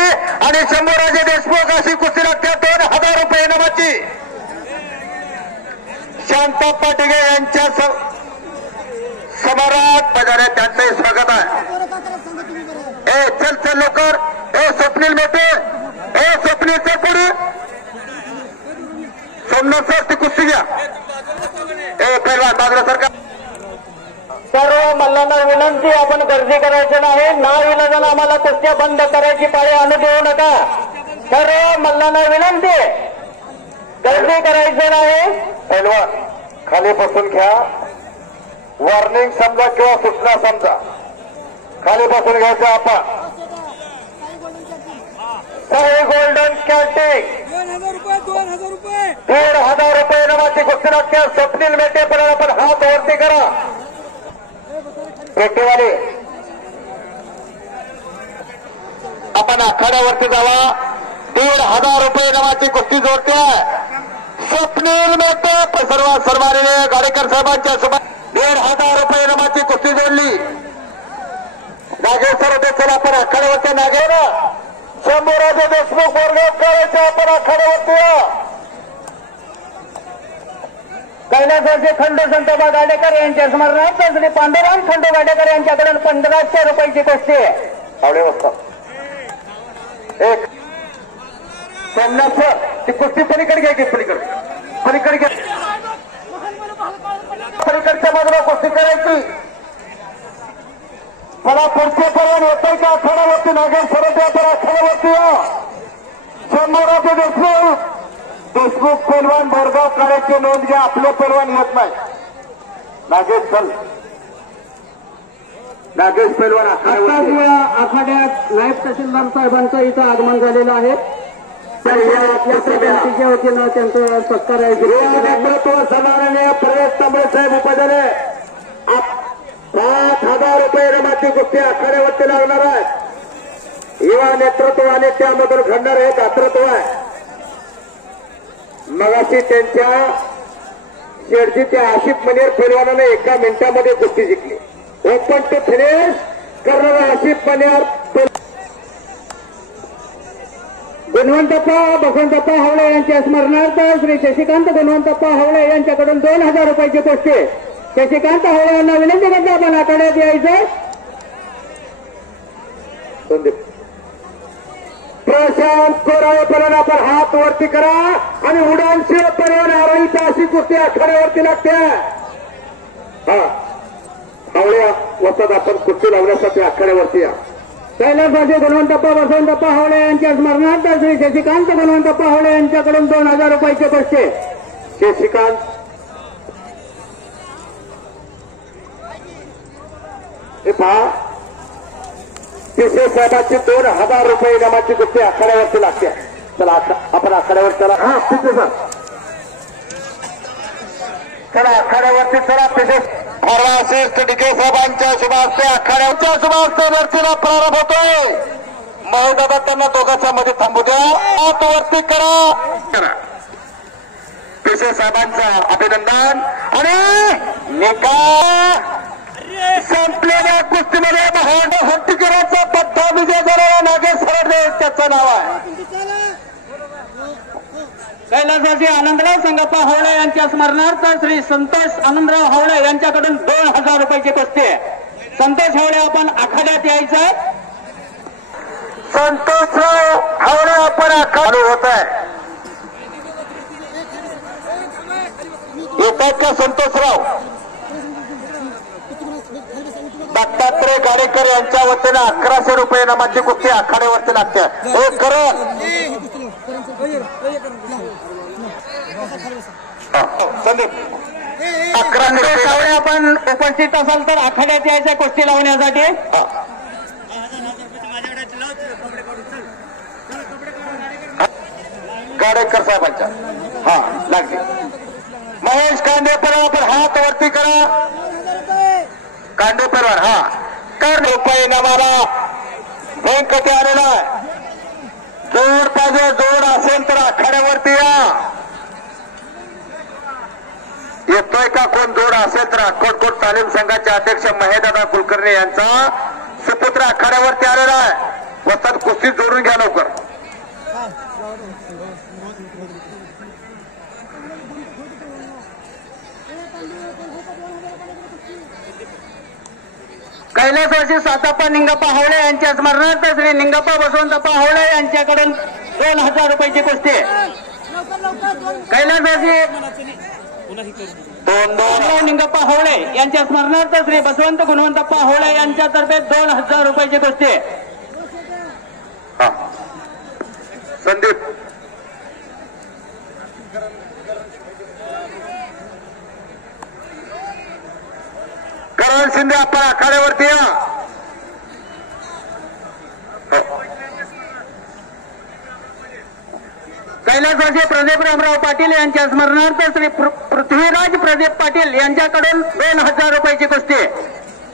आणि शंभूराजे देशमुख अशी कुस्ती लागते 2000 रुपये इनामाची. शांताप्पा टिके यांच्या समारात बजारे त्यांचंही स्वागत आहे. ए चल चल लवकर ए स्वप्नील मोठे ए स्वप्नील चल पुढे सोमनाथ सर ती कुस्ती घ्या ए पहिलवान बाजूला सरकार. सर्व मल्लांना विनंती आपण गर्दी करायची नाही. नाविलाजानं आम्हाला कुस्त्या बंद करायची पाळी आणू देऊ नका. सर्व मल्लांना विनंती गर्दी करायची नाही. पहिलवान खाली बसून घ्या. वॉर्निंग समजा किंवा सूचना समजा खाली बसून घ्यायचं आपण. साई गोल्डन कॅटिंग 2000 रुपये 1500 रुपये इनामाची कुस्ती लागते. स्वप्नील मेटे पण आपण हात वरती करा पेटेवाले आपण आखाड्यावरती जावा. 1500 रुपये इनामाची कुस्ती जोडते स्वप्नील मेटे सर्वांनी गाडेकर साहेबांच्या सोबत 1500 रुपये इनामाची कुस्ती जोडली. नागेश्वर देखील आपण आखाड्यावरती नागेवर शंभूराजे देशमुख वर्ग करायचे आपण आखाड्यावरती. कैलासाचे खंडू संतोबा गाडेकर यांच्या स्मरणार्थ श्री पांडुरंग खंडू गाडेकर यांच्याकडून 1500 रुपयाची कुस्ती आहे. आवडे वाजता एक सोमनाथ सर ती कुस्ती पलीकडे घ्यायची पलीकडे घ्या पलीकडच्या बाजूला कुस्ती करायची. मला पुढचे पर्यंत येतंय का आखाड्यावरती नागेश सरते आपण आखाड्यावरती शंभूराजे देशमुख पैलवान बोरगाव काढायची नोंद घ्या. आपले पैलवान येत नाही. नागेश चल नागेश पैलवान आखाड्यात नायब तहसीलदार साहेबांचं इथं आगमन झालेलं आहे. आपल्या वतीनं त्यांचं सत्कार नेतृत्व सन्माननीय प्रवेश तांबळे साहेब उपाध्याय 5000 रुपये इनामाची कुस्ती आखाड्यावरती लागणार आहे. युवा नेतृत्व आणि त्यामधून घडणार हे दातृत्व आहे. मगाशी त्यांच्या शेडची त्या आशिफ मनेर पैलवानाने एका मिनिटामध्ये कुस्ती जिंकली. ओपन टू फिनिश करणारा आशिफ मनेर गुणवंतप्पा बसवंतप्पा हवळे यांच्या स्मरणार्थ श्री शशिकांत गुणवंतप्पा हवळे यांच्याकडून 2000 रुपयाची कुस्ती. शशिकांत हवळे यांना विनंती करतो आपण आखाड्यात यायचं. प्रशांत कोराळे पण आपण हात वरती करा आणि उडानशिव परिवहन आरोग्याची अशी कुस्ती आखाड्यावरती लागते. हा हावळ्या वसत आपण कुस्ती लावण्यासाठी आखाड्यावरती या. कैलासवासी गुणवंतप्पा बसवंतप्पा हावळे यांच्या स्मरणार्थ श्री शशिकांत गुणवंतप्पा हावळे यांच्याकडून 2000 रुपयाचे बक्षे. शशिकांत हे पहा पिसे साहेबांची 2000 रुपये इनामाची कुस्ती आखाड्यावरती लागते. चला आपण आखाड्यावर चला. हा पिसे सर चला आखाड्यावरती चला. पिसे फरासिस्ट डिके साहेबांच्या शुभास्ते आखाड्याच्या शुभास्ते लढतीला प्रारंभ होतोय. महेशदादा त्यांना दोघांच्या मध्ये थांबू द्या. हात वरती करा. पिसे साहेबांचं अभिनंदन आणि निकाल संपलेल्या कुस्तीमध्ये महान हट्टीकरांचा बद्धा विजय झालेला नागेश सरडे त्याचं नाव आहे. कैलासवासी आनंदराव संगप्पा हावळे यांच्या स्मरणार्थ श्री संतोष आनंदराव हावळे यांच्याकडून 2000 रुपयाची कुस्ती. संतोष हावळे आपण आखाड्यात यायचं. संतोषराव हावळे आपण आखाडा होत आहे. येतात का संतोषराव? दत्तात्रय गाडेकर यांच्या वतीने 1100 रुपये इनामाची कुस्ती आखाड्यावरती लागते. हे करण संदीप 1100 आपण उपस्थित असाल तर आखाड्यात यायचं कुस्ती लावण्यासाठी. गाडेकर साहेबांच्या हा लागली. महेश कांडेपर आपण हात वरती करा. कांडेपरवर हा कर रुपये इनामाला व्यंकटे आलेला आहे. जोड पाहिजे. जोड असेल तर आखाड्यावरती या. येतोय का कोण? जोड असेल तर अक्कलकोट तालीम संघाचे अध्यक्ष महेशदादा कुलकर्णी यांचा सुपुत्र आखाड्यावरती आलेला आहे. वस्ताद कुस्ती जोडून घ्या लवकर. कैलासवासी साताप्पा निंगप्पा हावळे यांच्या स्मरणार्थ श्री निंगप्पा बसवंतप्पा हावळे यांच्याकडून 2000 रुपयाची कुस्ती. कैलासवासी निंगप्पा हावळे यांच्या स्मरणार्थ श्री बसवंत गुणवंतप्पा हावळे यांच्यातर्फे 2000 रुपयाची कुस्ती. संदीप करण शिंदे आपण आखाड्यावरती या. कैलासवासी प्रदीप रामराव पाटील यांच्या स्मरणार्थ श्री पृथ्वीराज प्रदीप पाटील यांच्याकडून 2000 रुपयाची कुस्ती.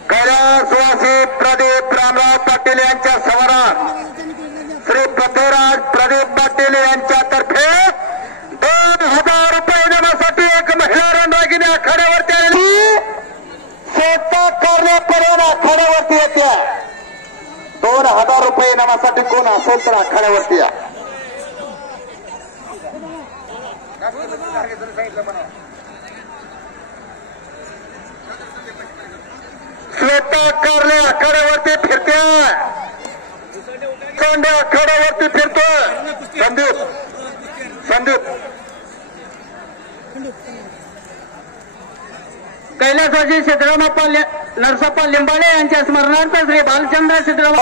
कैलासवासी प्रदीप रामराव पाटील यांच्या समोरात श्री पृथ्वीराज प्रदीप पाटील यांच्यातर्फे 2000 रुपये देण्यासाठी एक महिला रणरागिणी आखाड्यावरती आलेली. स्वतः करण्यापर्यंत आखाड्यावरती येते. 2000 रुपये इनामासाठी कोण असेल तर आखाड्यावरती या. स्वतः करणे आखाड्यावरती फिरते. सोंडे आखाड्यावरती फिरतोय. संदीप कैलासवासी सिद्धरामप्पा नरसप्पा लिंबाळे यांच्या स्मरणार्थ श्री बालचंद्र सिद्धराम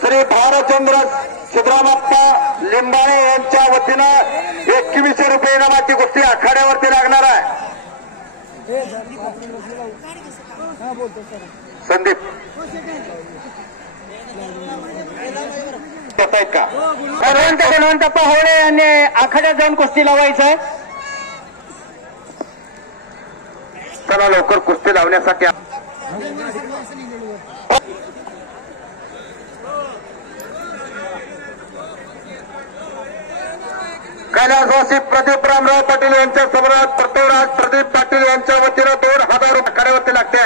श्री भारचंद्र सिद्धरामप्पा लिंबाळे यांच्या वतीनं 2100 रुपये इनामाची कुस्ती आखाड्यावरती लागणार आहे. संदीप येत आहेत का? गुणवंतप्पा हावळे यांनी आखाड्यात जाऊन कुस्ती लावायचं आहे. चला लवकर कुस्ती लावण्यासाठी. कैलासवासी प्रदीप रामराव पाटील यांच्या समोरात पृथ्वीराज प्रदीप पाटील यांच्या वतीनं 2000 रुपये आखाड्यावरती लागते.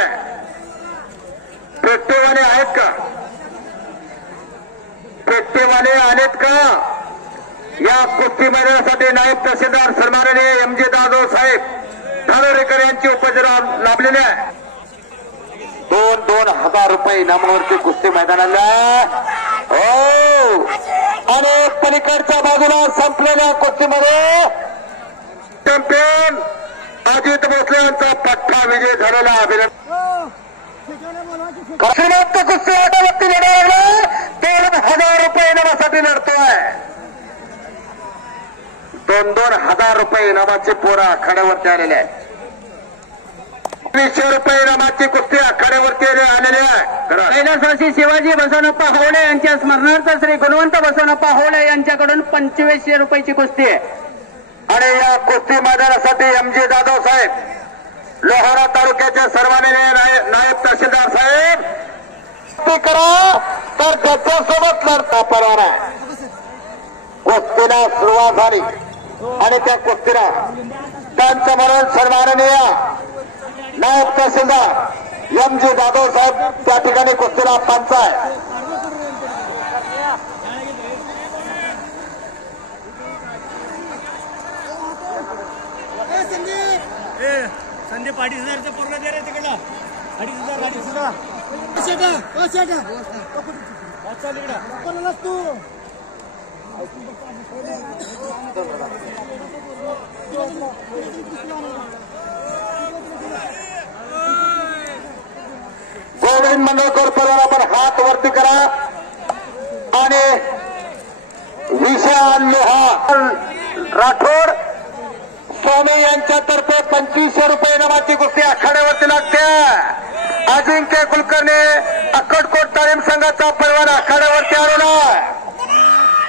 पेट्टेवाले आहेत का? पेट्टेवाले आलेत का? या कुस्ती मैदानासाठी नायब तहसीलदार सन्माननीय एम.जी. जाधव साहेब धालोरेकर यांची उपस्थिती लाभलेली आहे. 2000 रुपये इनामावरती कुस्ती मैदानाला. हो आणि पलीकडच्या बाजूला संपलेल्या कुस्तीमध्ये चॅम्पियन अजित भोसले यांचा पट्टा विजय झालेला. अभिनंदन. कुस्ती इनामाची पोरं आखाड्यावरती आलेले आहे. 2000 रुपये इनामाची कुस्ती आखाड्यावरती आलेली आहे. कैलासवासी शिवाजी बसवनप्पा होवळे यांच्या स्मरणार्थ श्री गुणवंत बसवनप्पा होवळे यांच्याकडून 2500 रुपयाची कुस्ती आहे. आणि या कुस्ती मैदानासाठी MG जाधव साहेब, लोहारा तालुक्याच्या सर्वांनी नायब तहसीलदार साहेब कुस्ती करा तर त्याच्यासोबत लढता परवाना आहे. कुस्तीला सुरुवात झाली आणि त्या कुस्तीला त्यांच्याबरोबर सन्माननीय नायब तहसीलदार MG जाधव साहेब त्या ठिकाणी कुस्तीला पंच आहे. संदीप 2500 पूर्ण दे रे तिकडला 2500 तू गोविंद मंडळकर परवाना आपण हात वरती करा आणि विशाल लोहार राठोड स्वामी यांच्यातर्फे 2500 रुपये इनामाची कुस्ती आखाड्यावरती लागते. अजिंक्य कुलकर्णी अक्कलकोट तालीम संघाचा परवाना आखाड्यावरती आलेला.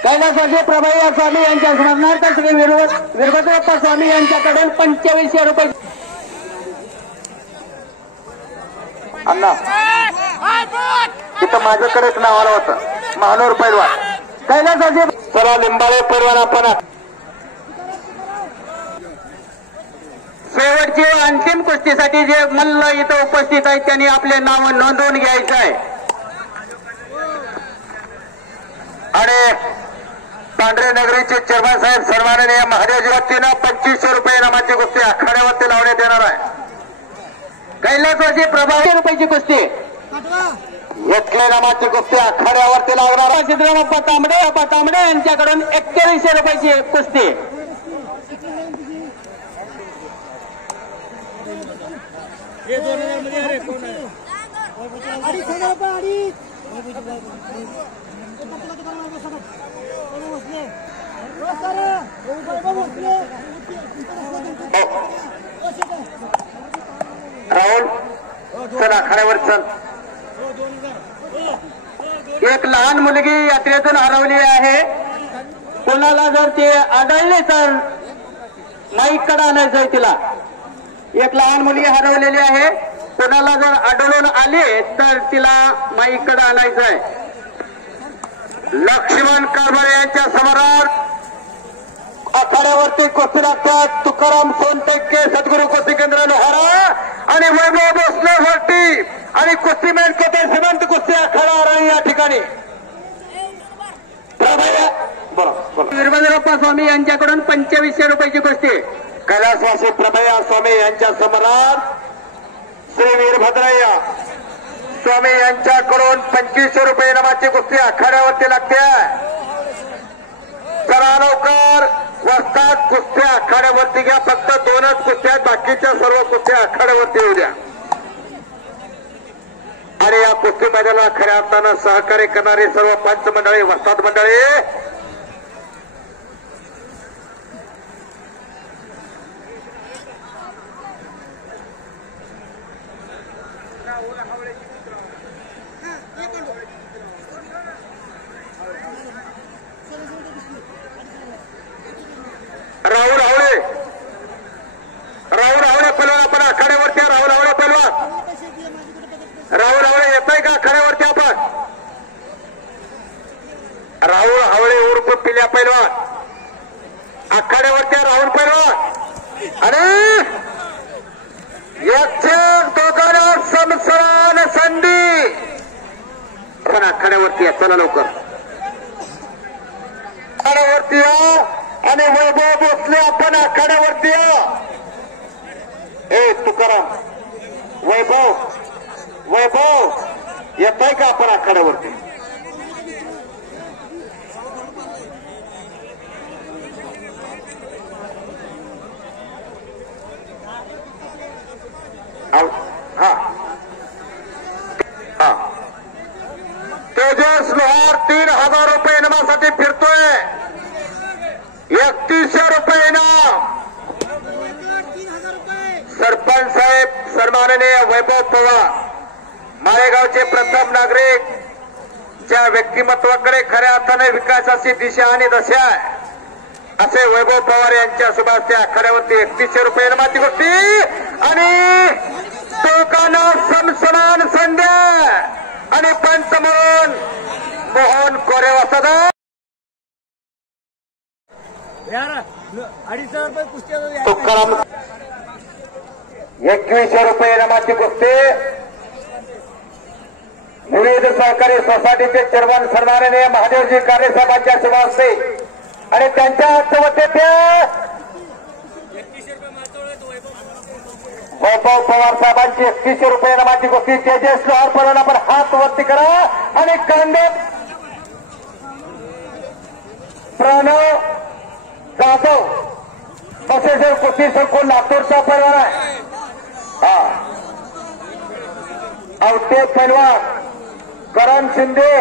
कैलासवासी प्रभया स्वामी यांच्या स्मरणार्थ श्री वीरभद्रप्पा स्वामी यांच्याकडून 2500 रुपये. अण्णा तिथं माझ्याकडेच नाव आलं होतं महानूर पैलवान. कैलासवासी चला लिंबाळे पैलवान आपण शेवटची अंतिम कुस्तीसाठी जे मल्ल इथं उपस्थित आहेत त्यांनी आपले नाव नोंदवून घ्यायचं आहे. आणि पांढरे नगरीचे चेअरमॅन साहेब सन्माननीय महादेवजी वतीनं 2500 रुपये इनामाची कुस्ती आखाड्यावरती लावण्यात येणार आहे. कैलासवासी प्रभावी रुपयाची कुस्ती घेतले इनामाची कुस्ती आखाड्यावरती लागणार आहे. सिद्धरामप्पा तांबडे यांच्याकडून 2100 रुपयाची कुस्ती. राहुल चल आखाड्यावर चल. एक लहान मुलगी यात्रेतून हरवली आहे. कोणाला जर ते आढळले तर माईककडे आणायचंय तिला. एक लहान मुलगी हरवलेली आहे. कोणाला जर आढळून आले तर तिला माईककडे आणायचंय. लक्ष्मण कारभार यांच्या समोरात आखाड्यावरती कुस्ती लागतात. तुकाराम सोनटक्के सद्गुरू कुस्ती केंद्र लोहारा आणि वैभव भोसले वरती आणि कुस्तीमॅन कपिल श्रीमंत कुस्ती आखाडा राणी या ठिकाणी. वीरभद्रप्पा स्वामी यांच्याकडून 2500 रुपयाची कुस्ती. कैलासवासी प्रभया स्वामी यांच्या समोरात श्री वीरभद्रय्या स्वामी यांच्याकडून 2500 रुपये इनामाची कुस्ती आखाड्यावरती लागते. चला लवकर वस्तात कुस्त्या आखाड्यावरती घ्या. फक्त 2च कुस्त्या, बाकीच्या सर्व कुस्त्या आखाड्यावरती येऊ द्या. आणि या कुस्ती मैदानाला खऱ्या अर्थानं सहकार्य करणारी सर्व पंच मंडळी, वस्ताद मंडळी राहुल हावळे पहिलवान आपण आखाड्यावरती. राहुल हावळे पहिलवान, राहुल हावळे येतोय का आखाड्यावरती आपण? राहुल हावळे उर्फ पिल्या पहिलवान आखाड्यावरती. राहुल पहिलवान आणि याच्या दोघांना समसमान संधी. पण आखाड्यावरती या. चला लवकर आखाड्यावरती या. आणि वैभव भोसले आपण आखाड्यावरती या. तुकाराम वैभव येतोय का आपण आखाड्यावरती? तेजस लोहार 3000 रुपये इनामासाठी फिरतोय. 3100 रुपये इनाम सरपंच साहेब सन्माननीय वैभव पवार माळेगावचे प्रथम नागरिक ज्या व्यक्तिमत्वाकडे खऱ्या अर्थाने विकासाची दिशा आणि दशा आहे असे वैभव पवार यांच्या शुभास्ते आखाड्यावरती 3100 रुपये इनामाची गोष्टी आणि दोघांना समसमान संध्या आणि पंच म्हणून मोहन कोरे वसदा 250 कुस्त्या 2100 रुपये इनामाची कुस्ती विविध सहकारी सोसायटीचे चेअरमन सन्माननीय महादेवजी कार्यसाहेबांच्या शुभास्ते आणि त्यांच्या वतीने वैभव पवार साहेबांची 3100 रुपये इनामाची कुस्ती तेजस लोहार पर्यंत आपण हात वरती करा आणि कांदे प्रणव जाधव बसेसर कुस्ती संकुल लातूरचा परिवार आहे. आवटे पैलवान करण शिंदे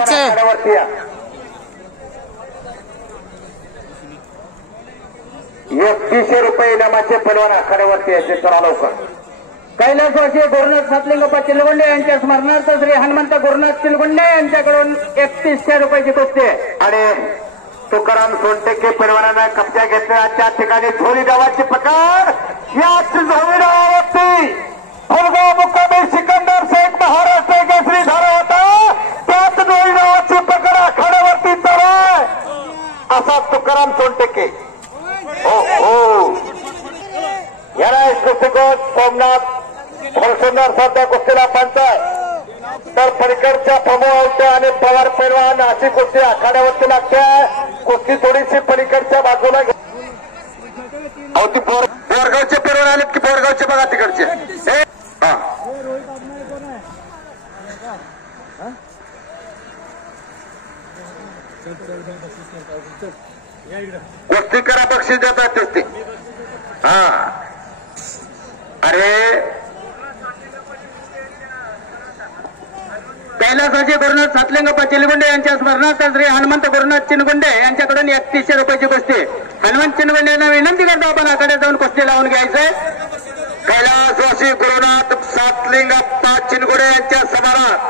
आखाड्यावरती 3100 रुपये इनामाचे पैलवान आखाड्यावरती यायचे चला लवकर. कैलासवासी गुरुनाथ सातलिंगप्पा चिलगुंडे यांच्या स्मरणार्थ श्री हनुमंत गुरुनाथ चिलगुंडे यांच्याकडून 3100 रुपयाची कुस्ती आणि तुकाराम सोनटेके पैलवानांना कब्जा घेतला. त्या ठिकाणी झोली गावाची पकड याच झोली गावावरती फुलगाव मुक्कामी सिकंदर शेख महाराष्ट्र केसरी झाला होता. त्याच झोली गावाची पकड आखाड्यावरती चालू असा तुकाराम सोनटेके. याला कुस्तीकोच सोमनाथ फलसुंदर सध्या कुस्तीला पंचाय तर पलीकडच्या प्रभू आणि पवार पैलवान अशी कुस्ती आखाड्यावरती लागते. कुस्ती थोडीशी पलीकडच्या बाजूला बोरगावचे पैलवान आलेत की बोरगावचे बघा तिकडचे कुस्ती करा बक्षीस देतात ते. अरे कैलासवासी गुरुनाथ सातलिंगप्पा चिलगुंडे यांच्या स्मरणार्थ श्री हनुमंत गुरुनाथ चिनगुंडे यांच्याकडून 3100 रुपयाची कुस्ती. हनुमंत चिनगुंडे यांना विनंती करतो आपण आखाड्यात जाऊन कुस्ती लावून घ्यायचंय. कैलासवासी गुरुनाथ सातलिंगप्पा चिनगुंडे यांच्या स्मरणार्थ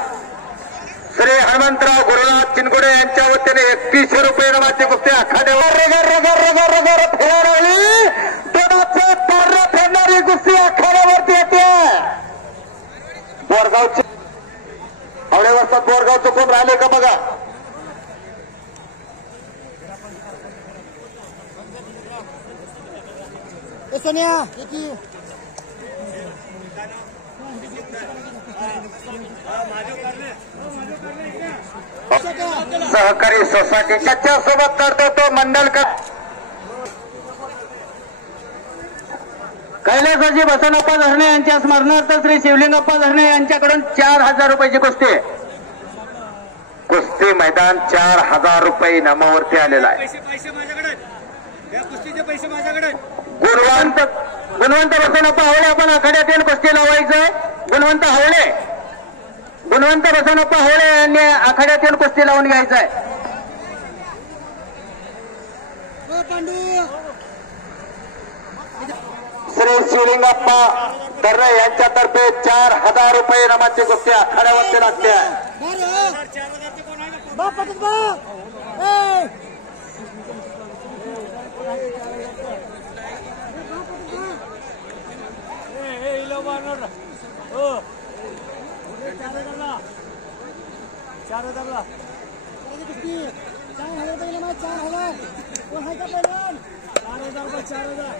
श्री हनुमंतराव गुरुनाथ चिनगुंडे यांच्या वतीने 3100 रुपये इनामाची कुस्ती आखाड्यावर फेरावली दोनाचे पार फेरणारी कुस्ती आखाड्यावरती येते. बोरगावचे आवडे वाजता बोरगावचं कोण राहिले का बघा. सोनिया सहकारी सोसायटी त्याच्या सोबत करतो तो मंडलकर. कैलासवासी बसवप्पा धरणे यांच्या स्मरणार्थ श्री शिवलिंगप्पा धरणे यांच्याकडून 4000 रुपयाची कुस्ती. कुस्ती मैदान 4000 रुपये इनामावरती आलेला आहे. गुणवंत बसवप्पा हवळे आपण आखाड्यात येऊन कुस्ती लावायचं. गुणवंत बसवप्पा हवळे यांनी आखाड्यात येऊन कुस्ती लावून घ्यायचंय. श्री शिवलिंगप्पा धरणे यांच्यातर्फे 4000 रुपये इनामाची कुस्ती आखाड्यावरती लागते आहे.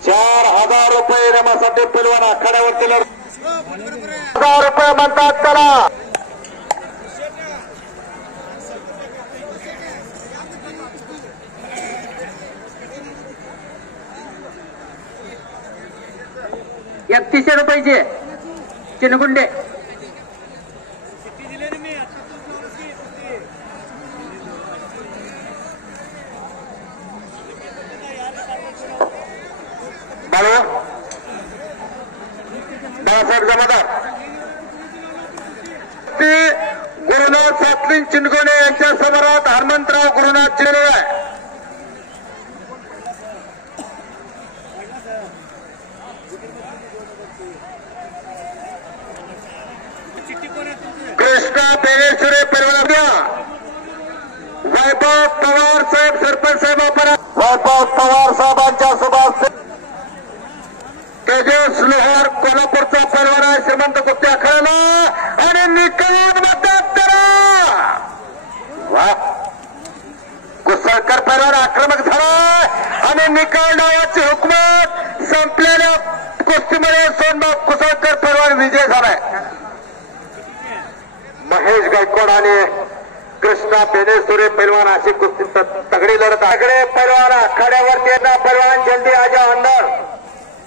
चार हजार रुपये इनामासाठी पैलवान आखाड्यावरती 1000 रुपये म्हणतात त्याला. ₹3100 रुपयाचे चिनगुंडे. बाळासाहेब जमादार ते गुरुनाथ सातलिंग चिनगुंडे यांच्या समोरात हनुमंतराव गुरुनाथ चिनगुंडे पेरेश्वरे पैलवान वैभव पवार साहेब सरपंच साहेब आपण वैभव पवार साहेबांच्या सुभाष तेजस लोहार कोल्हापूरचा पैलवान आहे श्रीमंत कुस्ती आखाड्याला आणि निकाल मदत करा. वा कुसळकर पैलवान आक्रमक झाला आणि निकाल डावाची हुकूमत संपलेल्या कुस्तीमध्ये सोनबाब कुसळकर पैलवान विजय झालाय. महेश गायकवाड आणि कृष्णा पेनेसुरे पैलवान अशी कुस्ती तगडी लढत आगडे पैलवान आखाड्यावरती येणार पैलवान जल्दी आजा अंदर.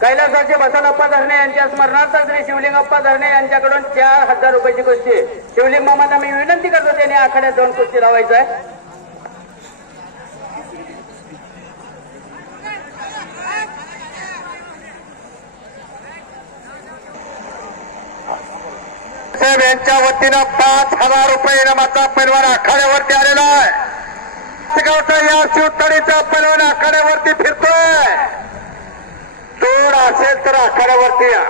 कैलासाचे बसनप्पा धरणे यांच्या स्मरणार्थ श्री शिवलिंगप्पा धरणे यांच्याकडून 4000 रुपयाची कुस्ती. शिवलिंग मामांना मी विनंती करतो त्यांनी आखाड्यात 2 कुस्ती लावायचं आहे. साहेब यांच्या वतीनं 5000 रुपये इनामाचा पैलवान आखाड्यावरती आलेला आहे. गावचा या शिवतळीचा पैलवान आखाड्यावरती फिरतोय. जोड असेल तर आखाड्यावरती या.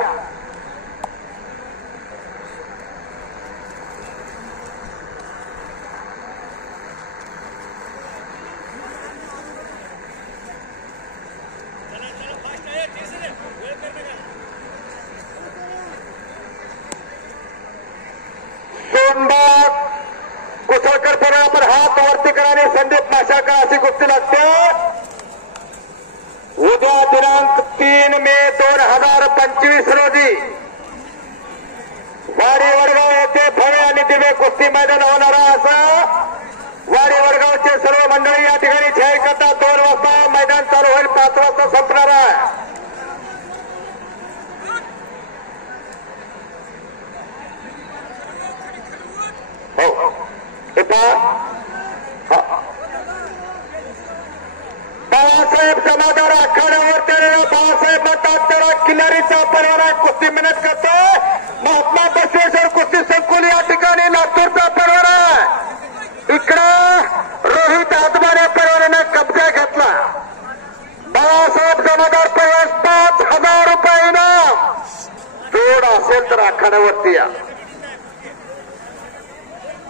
सोनबाग कुसळकर पैलवान पण हात वरती करा आणि संदीप माशाळकर अशी कुस्ती लागते. उद्या दिनांक 3 मे 2025 रोजी वाडी वडगाव येथे भव्य आणि दिव्य कुस्ती मैदान होणार असं वाडी वडगावचे सर्व मंडळी या ठिकाणी जाहीर करतात. 2 वाजता मैदान चालू होईल, 5 वाजता संपणार आहे. हो बाळासाहेब जमादार आखाड्यावरती आलेला बाळासाहेब म्हणतात त्याला किल्लारीचा परवाना कुस्ती मेहनत करतो. महात्मा बसवेश्वर कुस्ती संकुल या ठिकाणी लातूरचा परवाना आहे. इकडं रोहित आदमाने परवान्यानं कब्जा घेतला. बाळासाहेब जमादार परवास 5000 रुपये इनाम. जोड असेल तर आखाड्यावरती या.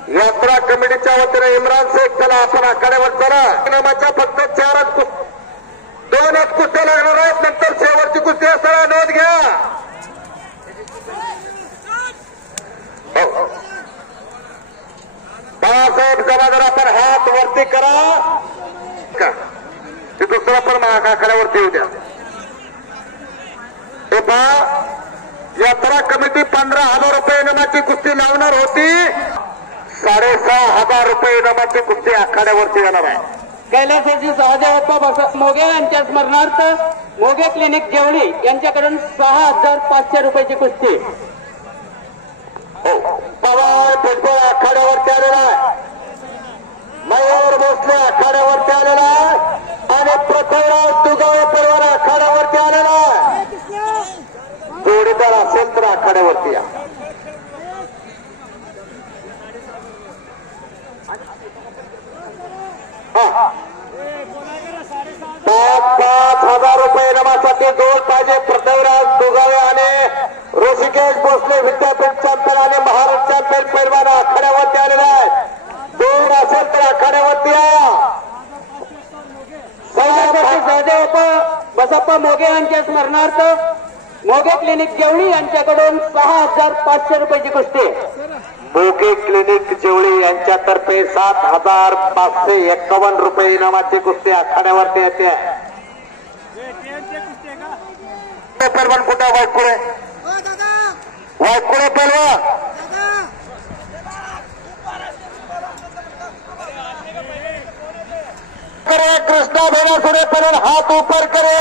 यात्रा कमिटीच्या वतीने इम्रान शेख चला आपण आखाड्यावर चला. इनामाच्या फक्त 2च कुस्त्या लागणार आहेत. नंतर शेवटची कुस्ती असताना नोंद घ्या. बाळासाहेब जमादार आपण हात वरती करा का ते दुसरा पण आखाड्यावरती येऊ द्या. हे पहा यात्रा कमिटी 15000 रुपये इनामाची कुस्ती लावणार होती. 6500 रुपये इनामाची कुस्ती आखाड्यावरती येणार आहे. कैलासाची सहदेवप्पा मोगे यांच्या स्मरणार्थ मोगे क्लिनिक जेवळी यांच्याकडून 6500 रुपयाची कुस्ती. पवार भुजबळ आखाड्यावरती आलेला आहे. मयूर भोसले आखाड्यावरती आलेला आहे आणि पृथ्वीराज दुगाव परवाना आखाड्यावरती आलेला आहे. जोडीदार असेल तर आखाड्यावरती या. 5000 रुपये इनामासाठी जोड पाहिजे. पृथ्वीराज दुगावे आणि ऋषिकेश भोसले विद्यापीठ चॅम्पियन आणि महाराष्ट्र चॅम्पियन पैलवान आखाड्यावरती आलेले आहेत. जोड असेल तर आखाड्यावरती या. सहदेवप्पा बसप्पा मोगे यांच्या स्मरणार्थ मोगे क्लिनिक जेवळी यांच्याकडून 6500 रुपयाची कुस्ती. मोगे क्लिनिक जेवळी यांच्यातर्फे 7551 रुपये इनामाची कुस्ती आखाड्यावरती येते. पैलवान कुठं वायकुळे पैलवान कृष्णा भेनासुरे पैलवान हात ऊपर करे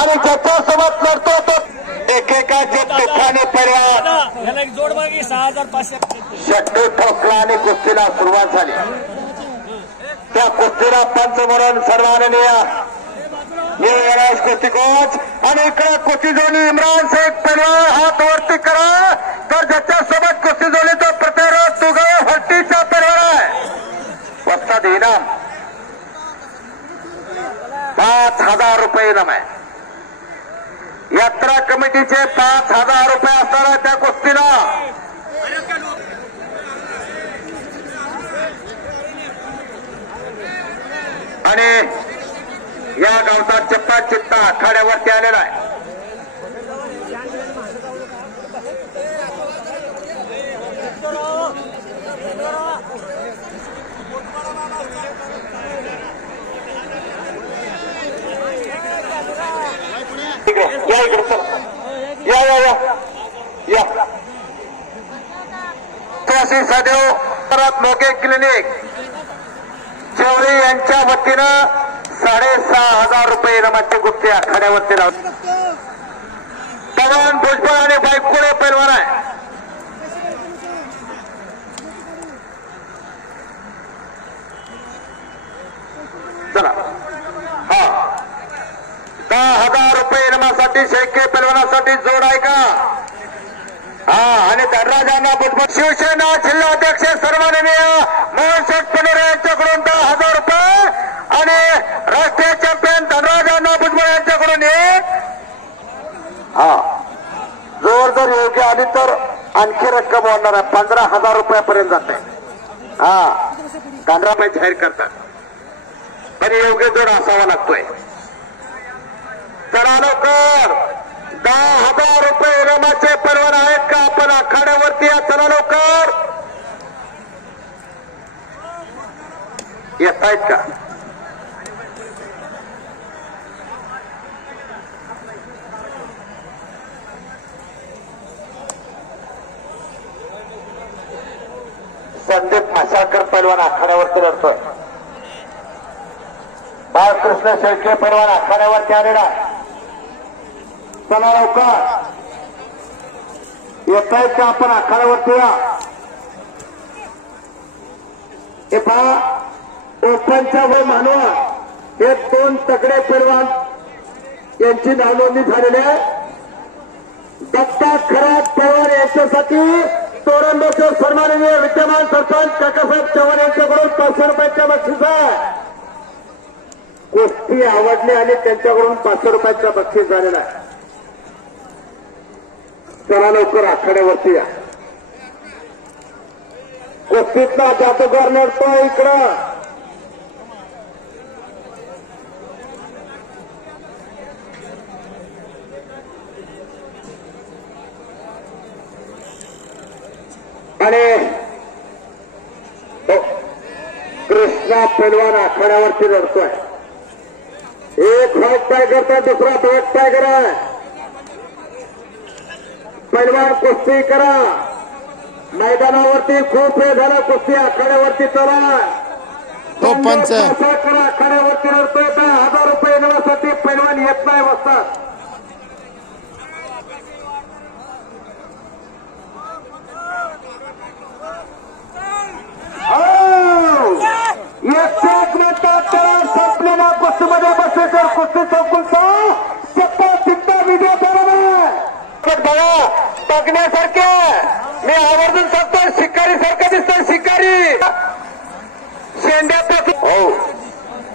आणि ज्याच्यासोबत लढतो तो एकेकाचे तुफानी पैलवान जोड मागे 6500 शक्ती ठोकला आणि कुस्तीला सुरुवात झाली. त्या कुस्तीला पंच म्हणून सर्वांनीय कुस्ती कोच आणि इकडे कुस्ती जोडी इम्रान शेख पैलवान हात वरती करा. तर ज्याच्यासोबत कुस्ती जोडी तो पृथ्वीराज दुगाव हट्टीचा पैलवान आहे. वस्ताद इनाम 5000 रुपये इनाम आहे. यात्रा कमिटीचे 5000 रुपये असणारा त्या कुस्तीला या गावचा चप्पा चित्ता आखाड्यावरती आलेला आहे. या इकडे सर, या या या या सदैव परत मोके क्लिनिक चौरे यांच्या वतीनं 6,500 रुपये इनामाची गुप्ती आखाड्यावरती लावली. पवन भुजबळ आणि बायकोळे पैलवान आहे. चला हा 10,000 रुपये इनामासाठी शेळके पैलवानासाठी जोड आहे का? हा आणि धनराजांना भुजबळ शिवसेना जिल्हाध्यक्ष सर्वमाननीय मोहन शेठ पनोरे यांच्याकडून 10,000 रुपये आणि राष्ट्रीय चॅम्पियन धनराजांना भुजबळ यांच्याकडून हा जोर जर योग्य आली तर आणखी रक्कम वाढणार आहे. 15,000 रुपयापर्यंत जाते. हा धनराज जाहीर करतात पण योग्य जोड असावा लागतोय. चला लवकर 10,000 रुपये इनामाचे परवाना आहेत का? आपण आखाड्यावरती या. चला लवकर येत आहेत का? संदीप मासाळकर पैलवान आखाड्यावरती लढतोय. बाळकृष्ण शेळके पैलवान आखाड्यावरती आलेला. चला लवकर येत आहेत का? आपण आखाड्यावरती या. हे पहा ओपनच्या व मानवा हे 2 तगडे पैलवान यांची नावनोंदणी झालेली आहे. दत्ता खरात पैलवान यांच्यासाठी तोरंडोचे सन्माननीय विद्यमान सरपंच काकासाहेब चव्हाण यांच्याकडून 500 रुपयाच्या बक्षीस आहे. कुस्ती आवडली आणि त्यांच्याकडून 500 रुपयाचा बक्षीस झालेला आहे. चला लवकर आखाड्यावरती या. कुस्तीतला जादूगार लढतो इकडं. आणि कृष्णा पैलवान आखाड्यावरती लढतोय. एक हॉट टायगर तर दुसरा ब्लॅक टायगर आहे. पैलवान कुस्ती करा. मैदानावरती खूप वेळ झाला. कुस्ती आखाड्यावरती चला. पंच आखाड्यावरती लढतोय. 10,000 रुपये इनामासाठी पैलवान येत नाही बसतात. एक मिनिटात संपलेल्या कुस्तीमध्ये बसेकर कुस्ती चौकुलचा चप्पा चित्ता विजय बघा बघण्यासारखे. मी आवर्जून सांगतो शिकारी सारखं दिसतं. शिकारी शेंड्यापासून हो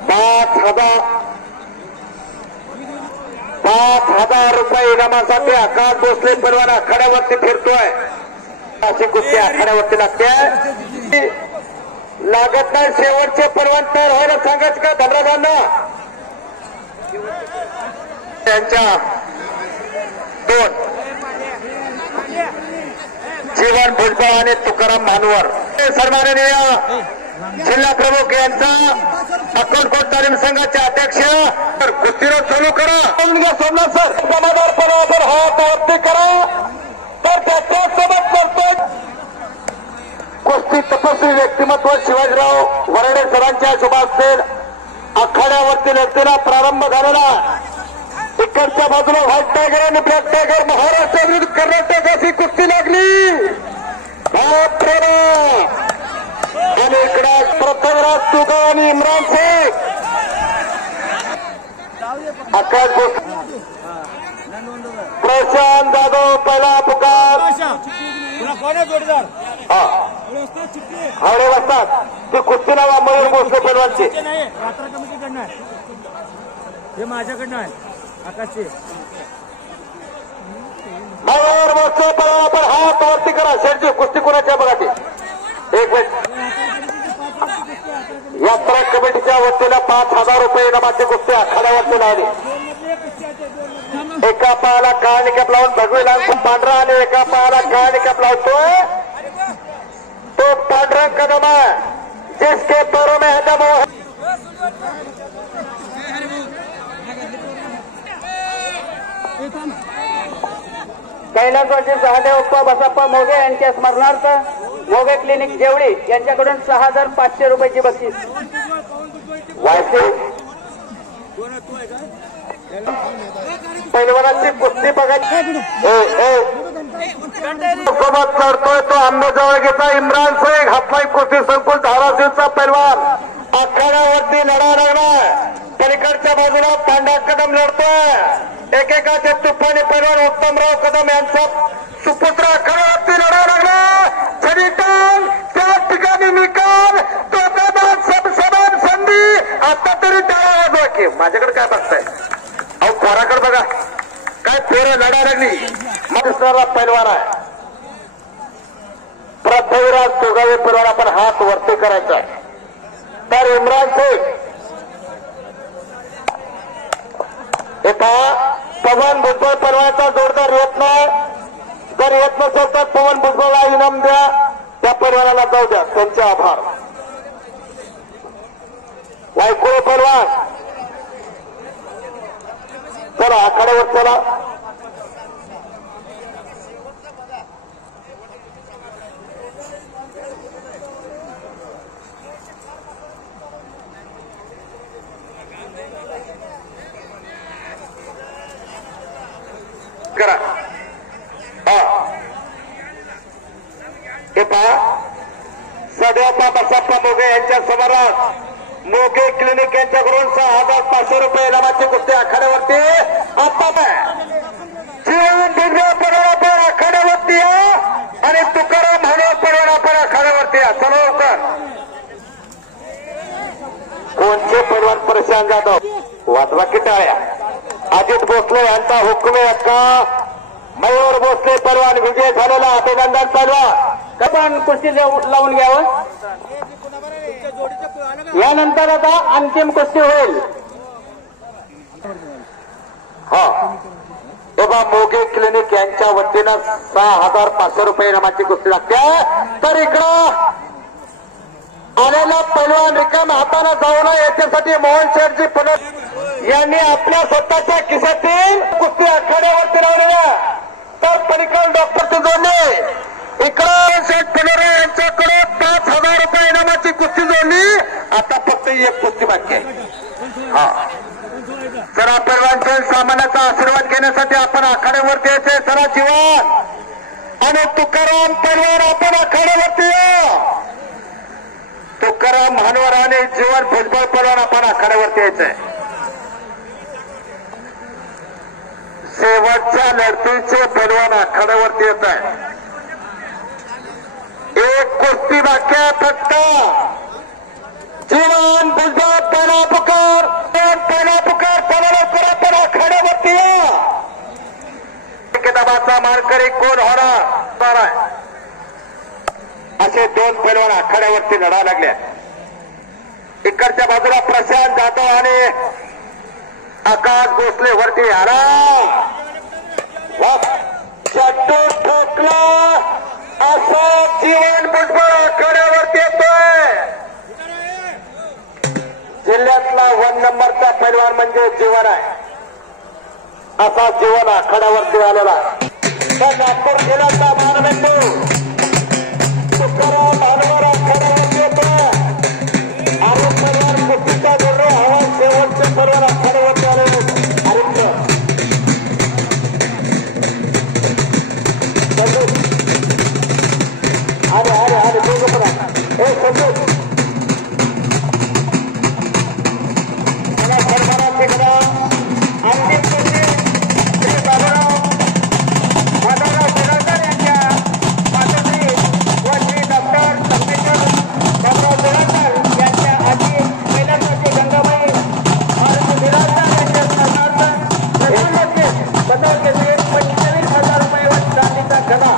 5,000 रुपये इनामासाठी आकाश भोसले पैलवान आखाड्यावरती फिरतोय. अशी कुस्ती आखाड्यावरती लागते. लागत नाही. शेवटचे पैलवान तयार व्हायला सांगायचं का धनराजांना? त्यांच्या 2 जीवन भुजबळ आणि तुकाराम भानवर सन्माननीय जिल्हा प्रमुख यांचा अक्कलकोट तालीम संघाचे अध्यक्ष कुस्तीरोध चालू करा. सोमनाथ सर जमादार पदावर हात वरती करा. तर त्याच्यासोबत करतो कुस्ती तपस्वी व्यक्तिमत्व शिवाजीराव वरडे सरांच्या शुभास्ते आखाड्यावरती लढतीला प्रारंभ झालेला. इकडच्या बाजूला व्हाईट टायगर आणि ब्लॅक टायगर महाराष्ट्राविरुद्ध कर्नाटक अशी कुस्ती लागली. आणि इकडे पृथ्वीराज तुगा आणि इम्रान शेख आकाश प्रशांत जाधव पहिला पुकार. हावडे बसतात ती कुस्ती नावा मयूर भोसले पैलवानची. हे माझ्याकडनं आहे आकाशचे. मयूर भोसले पैलवान आपण हात वरती करा. शेठची कुस्ती कोणाच्या बघा ती. एक मिनिट. यात्रा कमिटीच्या वतीनं 5,000 रुपये इनामाची कुस्ती आखाड्यावर मैदानातून आले. एका पायाला काळा कॅप लावून भगवी लाल पांढरा आणि एका पायाला काळा कॅप लावतोय तो पांढरा कदम है जिसके पैरों में है वो. कैलासवासी सहदेव उप्पा बसप्पा मोगे यांच्या स्मरणार्थ मोगे क्लिनिक जेवळी यांच्याकडून 6,500 रुपयाची बक्षीस. पैलवानाची कुस्ती बघायची सोबत चढतोय तो आंबेजवळगेचा इम्रान शेख हातलाई कुस्ती संकुल धाराशिवचा पैलवान आखाड्यावरती लढा लागला. पलीकडच्या बाजूला पांढरा कदम लढतोय एकेकाचे तुफानी पैलवान उत्तमराव कदम यांचा सुपुत्र आखाड्यावरती लढा लागला. छडीटन त्या ठिकाणी निकाल तो समान संधी आता तरी टाळा वाजवा की माझ्याकडे काय बघताय अहो खोराकडे बघा काय फेर लढा लागली. दुसरा पैलवान आहे पृथ्वीराज तुगावे पैलवान आपण हात वरती करायचा आहे. तर इम्रान शेख एका पवन भुजबळ पैलवानाचा जोरदार यत्न जर येत नसेल तर पवन भुजबळला इनाम द्या त्या पैलवानाला जाऊ द्या त्यांचे आभार. वायकुळे पैलवान चला आखाड्यावर चला. करा हे पहा सदैवप्पा बसप्पा मोगे यांच्या समोरात मोगे क्लिनिक यांच्याकडून 6,500 रुपये इनामाची कुस्ती आखाड्यावरती आता जीवन भुजबळ परवाना पण आखाड्यावरती या आणि तुकाराम हनुमान परवाना पण आखाड्यावरती या. चला लवकर. कोणचे पैलवान प्रशांत जाधव वाजवा की टाळ्या. अजित भोसले यांचा हुकुम हक्का मयूर भोसले पैलवान विजय झालेला अभिनंदन पैलवान. आपण कुस्ती लावून घ्यावं. यानंतर आता अंतिम कुस्ती होईल. हा तेव्हा मोगे क्लिनिक यांच्या वतीनं 6,500 रुपये इनामाची कुस्ती लागते. तर इकडं आलेला पैलवान रिकाम हाताने जाऊ नये याच्यासाठी मोहन शेठजी पुणे यांनी आपल्या स्वतःच्या खिशातील कुस्ती आखाड्यावरती लावलेल्या. तर पलीकडे डॉक्टरचे जोडले इकडं शेठ पुणेरे यांच्याकडे 5,000 रुपये इनामाची कुस्ती जोडली. आता फक्त एक कुस्ती बाकी आहे. हा जरा पैलवानच्या सामानाचा आशीर्वाद घेण्यासाठी आपण आखाड्यावरती यायचे. जरा जीवन आणि तुकाराम पैलवान आपण आखाड्यावरती या. तुकाराम हनवर आणि जीवन भुजबळ पैलवान आपण आखाड्यावरती यायचंय. शेवटच्या लढतीचे पैलवान आखाड्यावरती येत आहे. एक कुस्ती बाकी आहे फक्त. जीवन भुजबळ पहिला पुकार चला लवकर आपण आखाड्यावरती या. दबाचा मारकरी कोण होणार आहे असे 2 पैलवान आखाड्यावरती लढा लागल्या. इकडच्या बाजूला प्रशांत जाधव आणि आकाश भोसले वरती आला. चट्टू ठोकला असा जीवन भुजबळ आखाड्यावरती येतोय. जिल्ह्यातला 1 नंबरचा पैलवान म्हणजे जीवन आहे. असा जीवन आखाड्यावरती आलेला. तर नागपूर जिल्ह्याचा मानवेंदू तुकाराम हनुमान आखाड्यावरती येतोय. आणि पैलवान कुस्तीचा जोडले हवा शेवटचे पैलवान आखाड्यावरती आलेले अरे दोघं पण हे संतोष मला सरकारांचे करा. अंतिम कुस्ती श्री बाबूराव माधवराव बिराजदार यांच्या मातोश्री व श्री डॉक्टर संपेश्वर बाबूराव बिराजदार यांच्या आजी कैलासवासी गंगाबाई मारुती बिराजदार यांच्या स्मरणार्थ बदल केंद्रीय 45,000 रुपये चांदीचा गदा.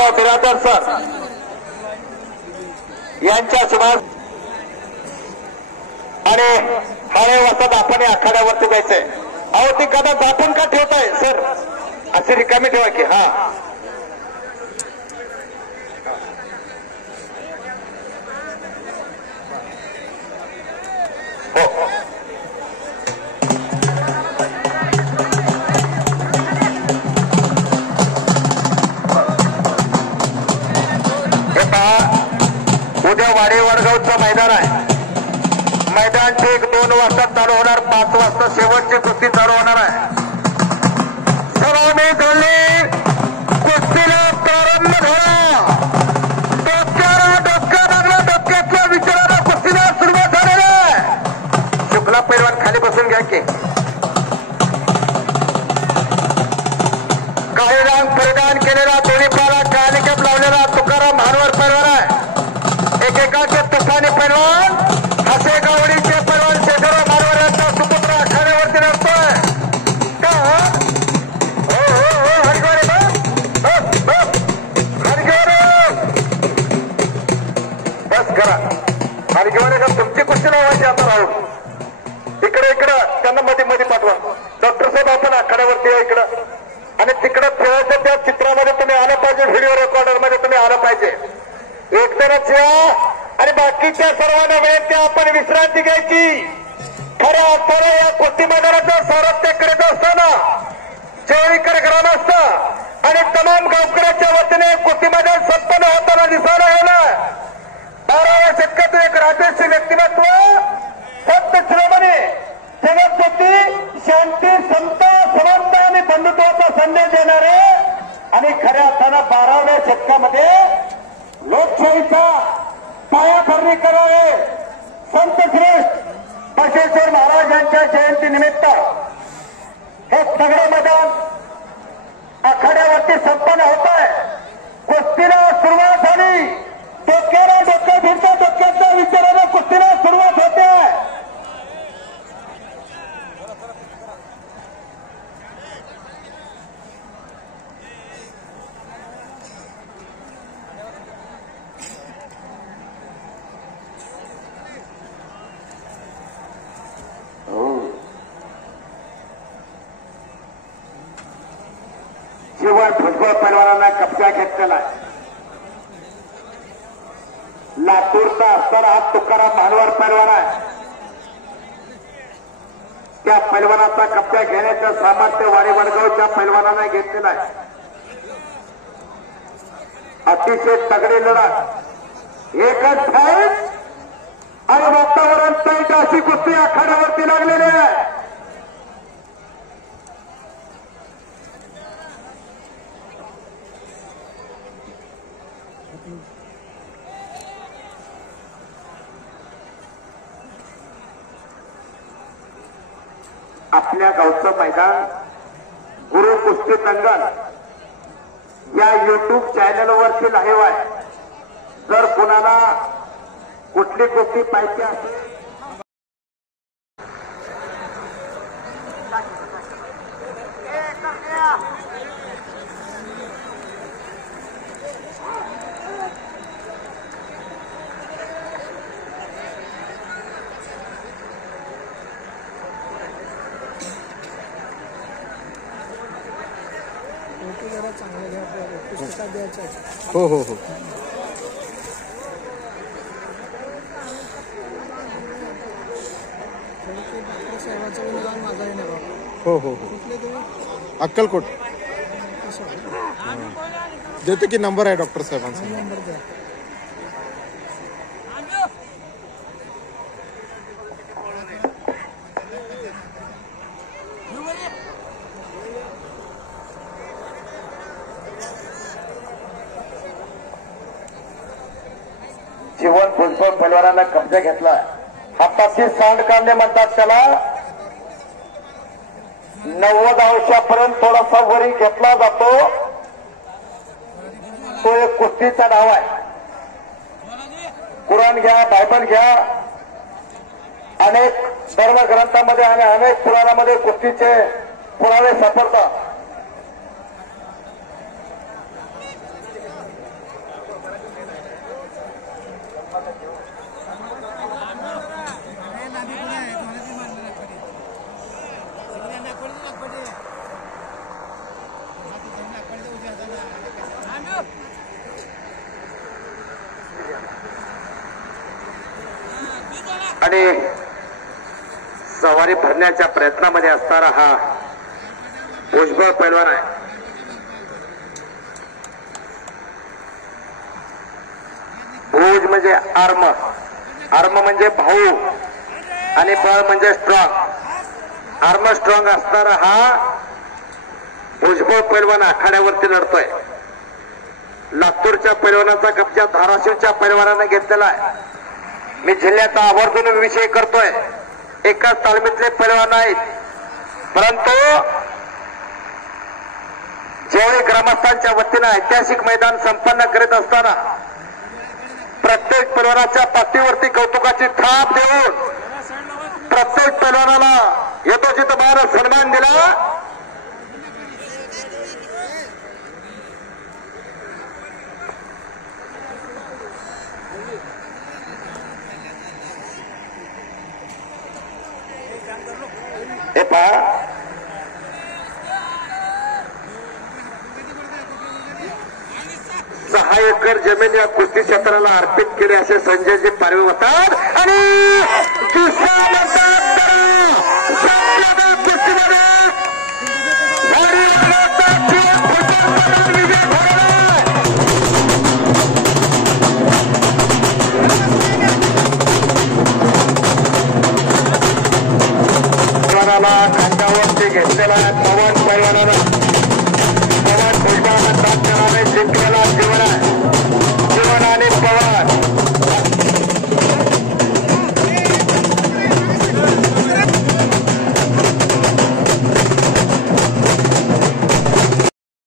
बाबूराव बिरादर सर यांच्या सुमार आणि हळे वाजता आपण या आखाड्यावरती जायचंय. अहो ती गदा झापून का ठेवताय सर, अशी रिकामी ठेवा की. हा हो उद्या वाडे वडगावचं मैदान आहे. मैदान ठीक 2 वाजता चालू होणार. 5 वाजता शेवटची कुस्ती चालू होणार आहे. सर्वांनी धरली कुस्तीला प्रारंभ झाला. डोक्या लागला. डोक्यातल्या विचाराला कुस्तीला सुरुवात झालेली आहे. शुक्ला पैलवान खाली बसून घ्या की. काही रंग परिधान केलेला दोन्ही पाला कालिकेत लावलेला तुकाराम भानवर पैलवान आहे. एकेकाचे तुफानी पैलवान हसेगावडीचे पैलवान शेखरराव भानवर यांचा सुपुत्र आखाड्यावरती नसतोय का. हो हो हो हरिगोरे बस करा. हरिगोरे का तुमची कुस्ती लावायची आता राहून. इकडं त्यांना मध्ये मध्ये पाठवा. डॉक्टर साहेब आपण आखाड्यावरती या इकडं. आणि तिकडं खेळायचं त्या चित्रामध्ये तुम्ही आलं पाहिजे. व्हिडिओ रेकॉर्डर मध्ये तुम्ही आलं पाहिजे. एकजणच या आणि बाकीच्या सर्वांना वेळ आपण विश्रांती घ्यायची. खऱ्या अर्थाने या कुस्ती मैदानाचं सारथ्य करीत असताना जेवळीकर ग्रामस्थ आणि तमाम गावकऱ्यांच्या वतीने कुस्ती मैदान संपन्न होताना दिसायला येणार. 12व्या शतकातील एक राजर्षी व्यक्तिमत्व संत शिरोमणी जगतज्योती शांती समता समानता आणि बंधुत्वाचा संदेश देणारे आणि खऱ्या अर्थानं 12व्या शतकामध्ये लोकशाहीचा पायाभरणी करावे संत श्रेष्ठ बसवेश्वर महाराज यांच्या जयंती निमित्त हे सगळे मैदान आखाड्यावरती संपन्न होत आहे. कुस्तीला सुरुवात झाली. डोक्याला डोकं फिरतं. डोक्याच्या विचाराने कुस्तीला सुरुवात होते आहे. शिवाय भुजबळ पैलवानांना कब्जा घेतलेला आहे. लातूरचा असताना हा तुकाराम भानवर पैलवान आहे. त्या पैलवानाचा कब्जा घेण्याचं सामर्थ्य वाडे वडगावच्या पैलवानांना घेतलेलं आहे. अतिशय तगडी लढत. एकच फाईट आणि वातावरण टाईट अशी कुस्ती आखाड्यावरती लागलेली आहे. आपल्या गावचं मैदान गुरु कुस्ती दंगल या युट्यूब चॅनलवरती लाईव्ह आहे. जर कोणाला कुठली कुस्ती पाहिजे असेल हो हो हो हो हो हो अक्कलकोट देतो की नंबर आहे डॉक्टर साहेबांचा. जीवन भुजबळ पैलवानांना कब्जा घेतला. हाताची सांड काढणे म्हणतात त्याला. 90 अंशापर्यंत थोडासा वरी घेतला जातो. तो एक कुस्तीचा डाव आहे. कुराण घ्या, बायबल घ्या, अनेक धर्मग्रंथामध्ये आणि अनेक पुराणामध्ये कुस्तीचे पुरावे सापडतात. आणि सवारी भरण्याच्या प्रयत्नामध्ये असणारा हा भुजबळ पैलवान आहे. भुज म्हणजे आर्म, आर्म म्हणजे भाऊ आणि बळ म्हणजे स्ट्रॉंग. आर्म स्ट्रॉंग असणारा हा भुजबळ पैलवान आखाड्यावरती लढतोय. लातूरच्या पैलवानाचा कब्जा धाराशिवच्या पैलवानाने घेतलेला आहे. मी जिल्ह्याचा आवर्जून विषय करतोय. एकाच तालमीतले पैलवान आहेत, परंतु ज्यावेळी ग्रामस्थांच्या वतीनं ऐतिहासिक मैदान संपन्न करीत असताना प्रत्येक पैलवानाच्या पाठीवरती कौतुकाची थाप देऊन प्रत्येक पैलवानाला यथोचित बाहेर सन्मान दिला. हे पहा, 6 एकर जमीन या कुस्ती क्षेत्राला अर्पित केली असे संजयजी पारवे होतात. आणि खांद्यावरती घेतलेला पवन पैलवानाला, पवन भुजबळाला साथ देणारे जिंकलेला जीवन आहे.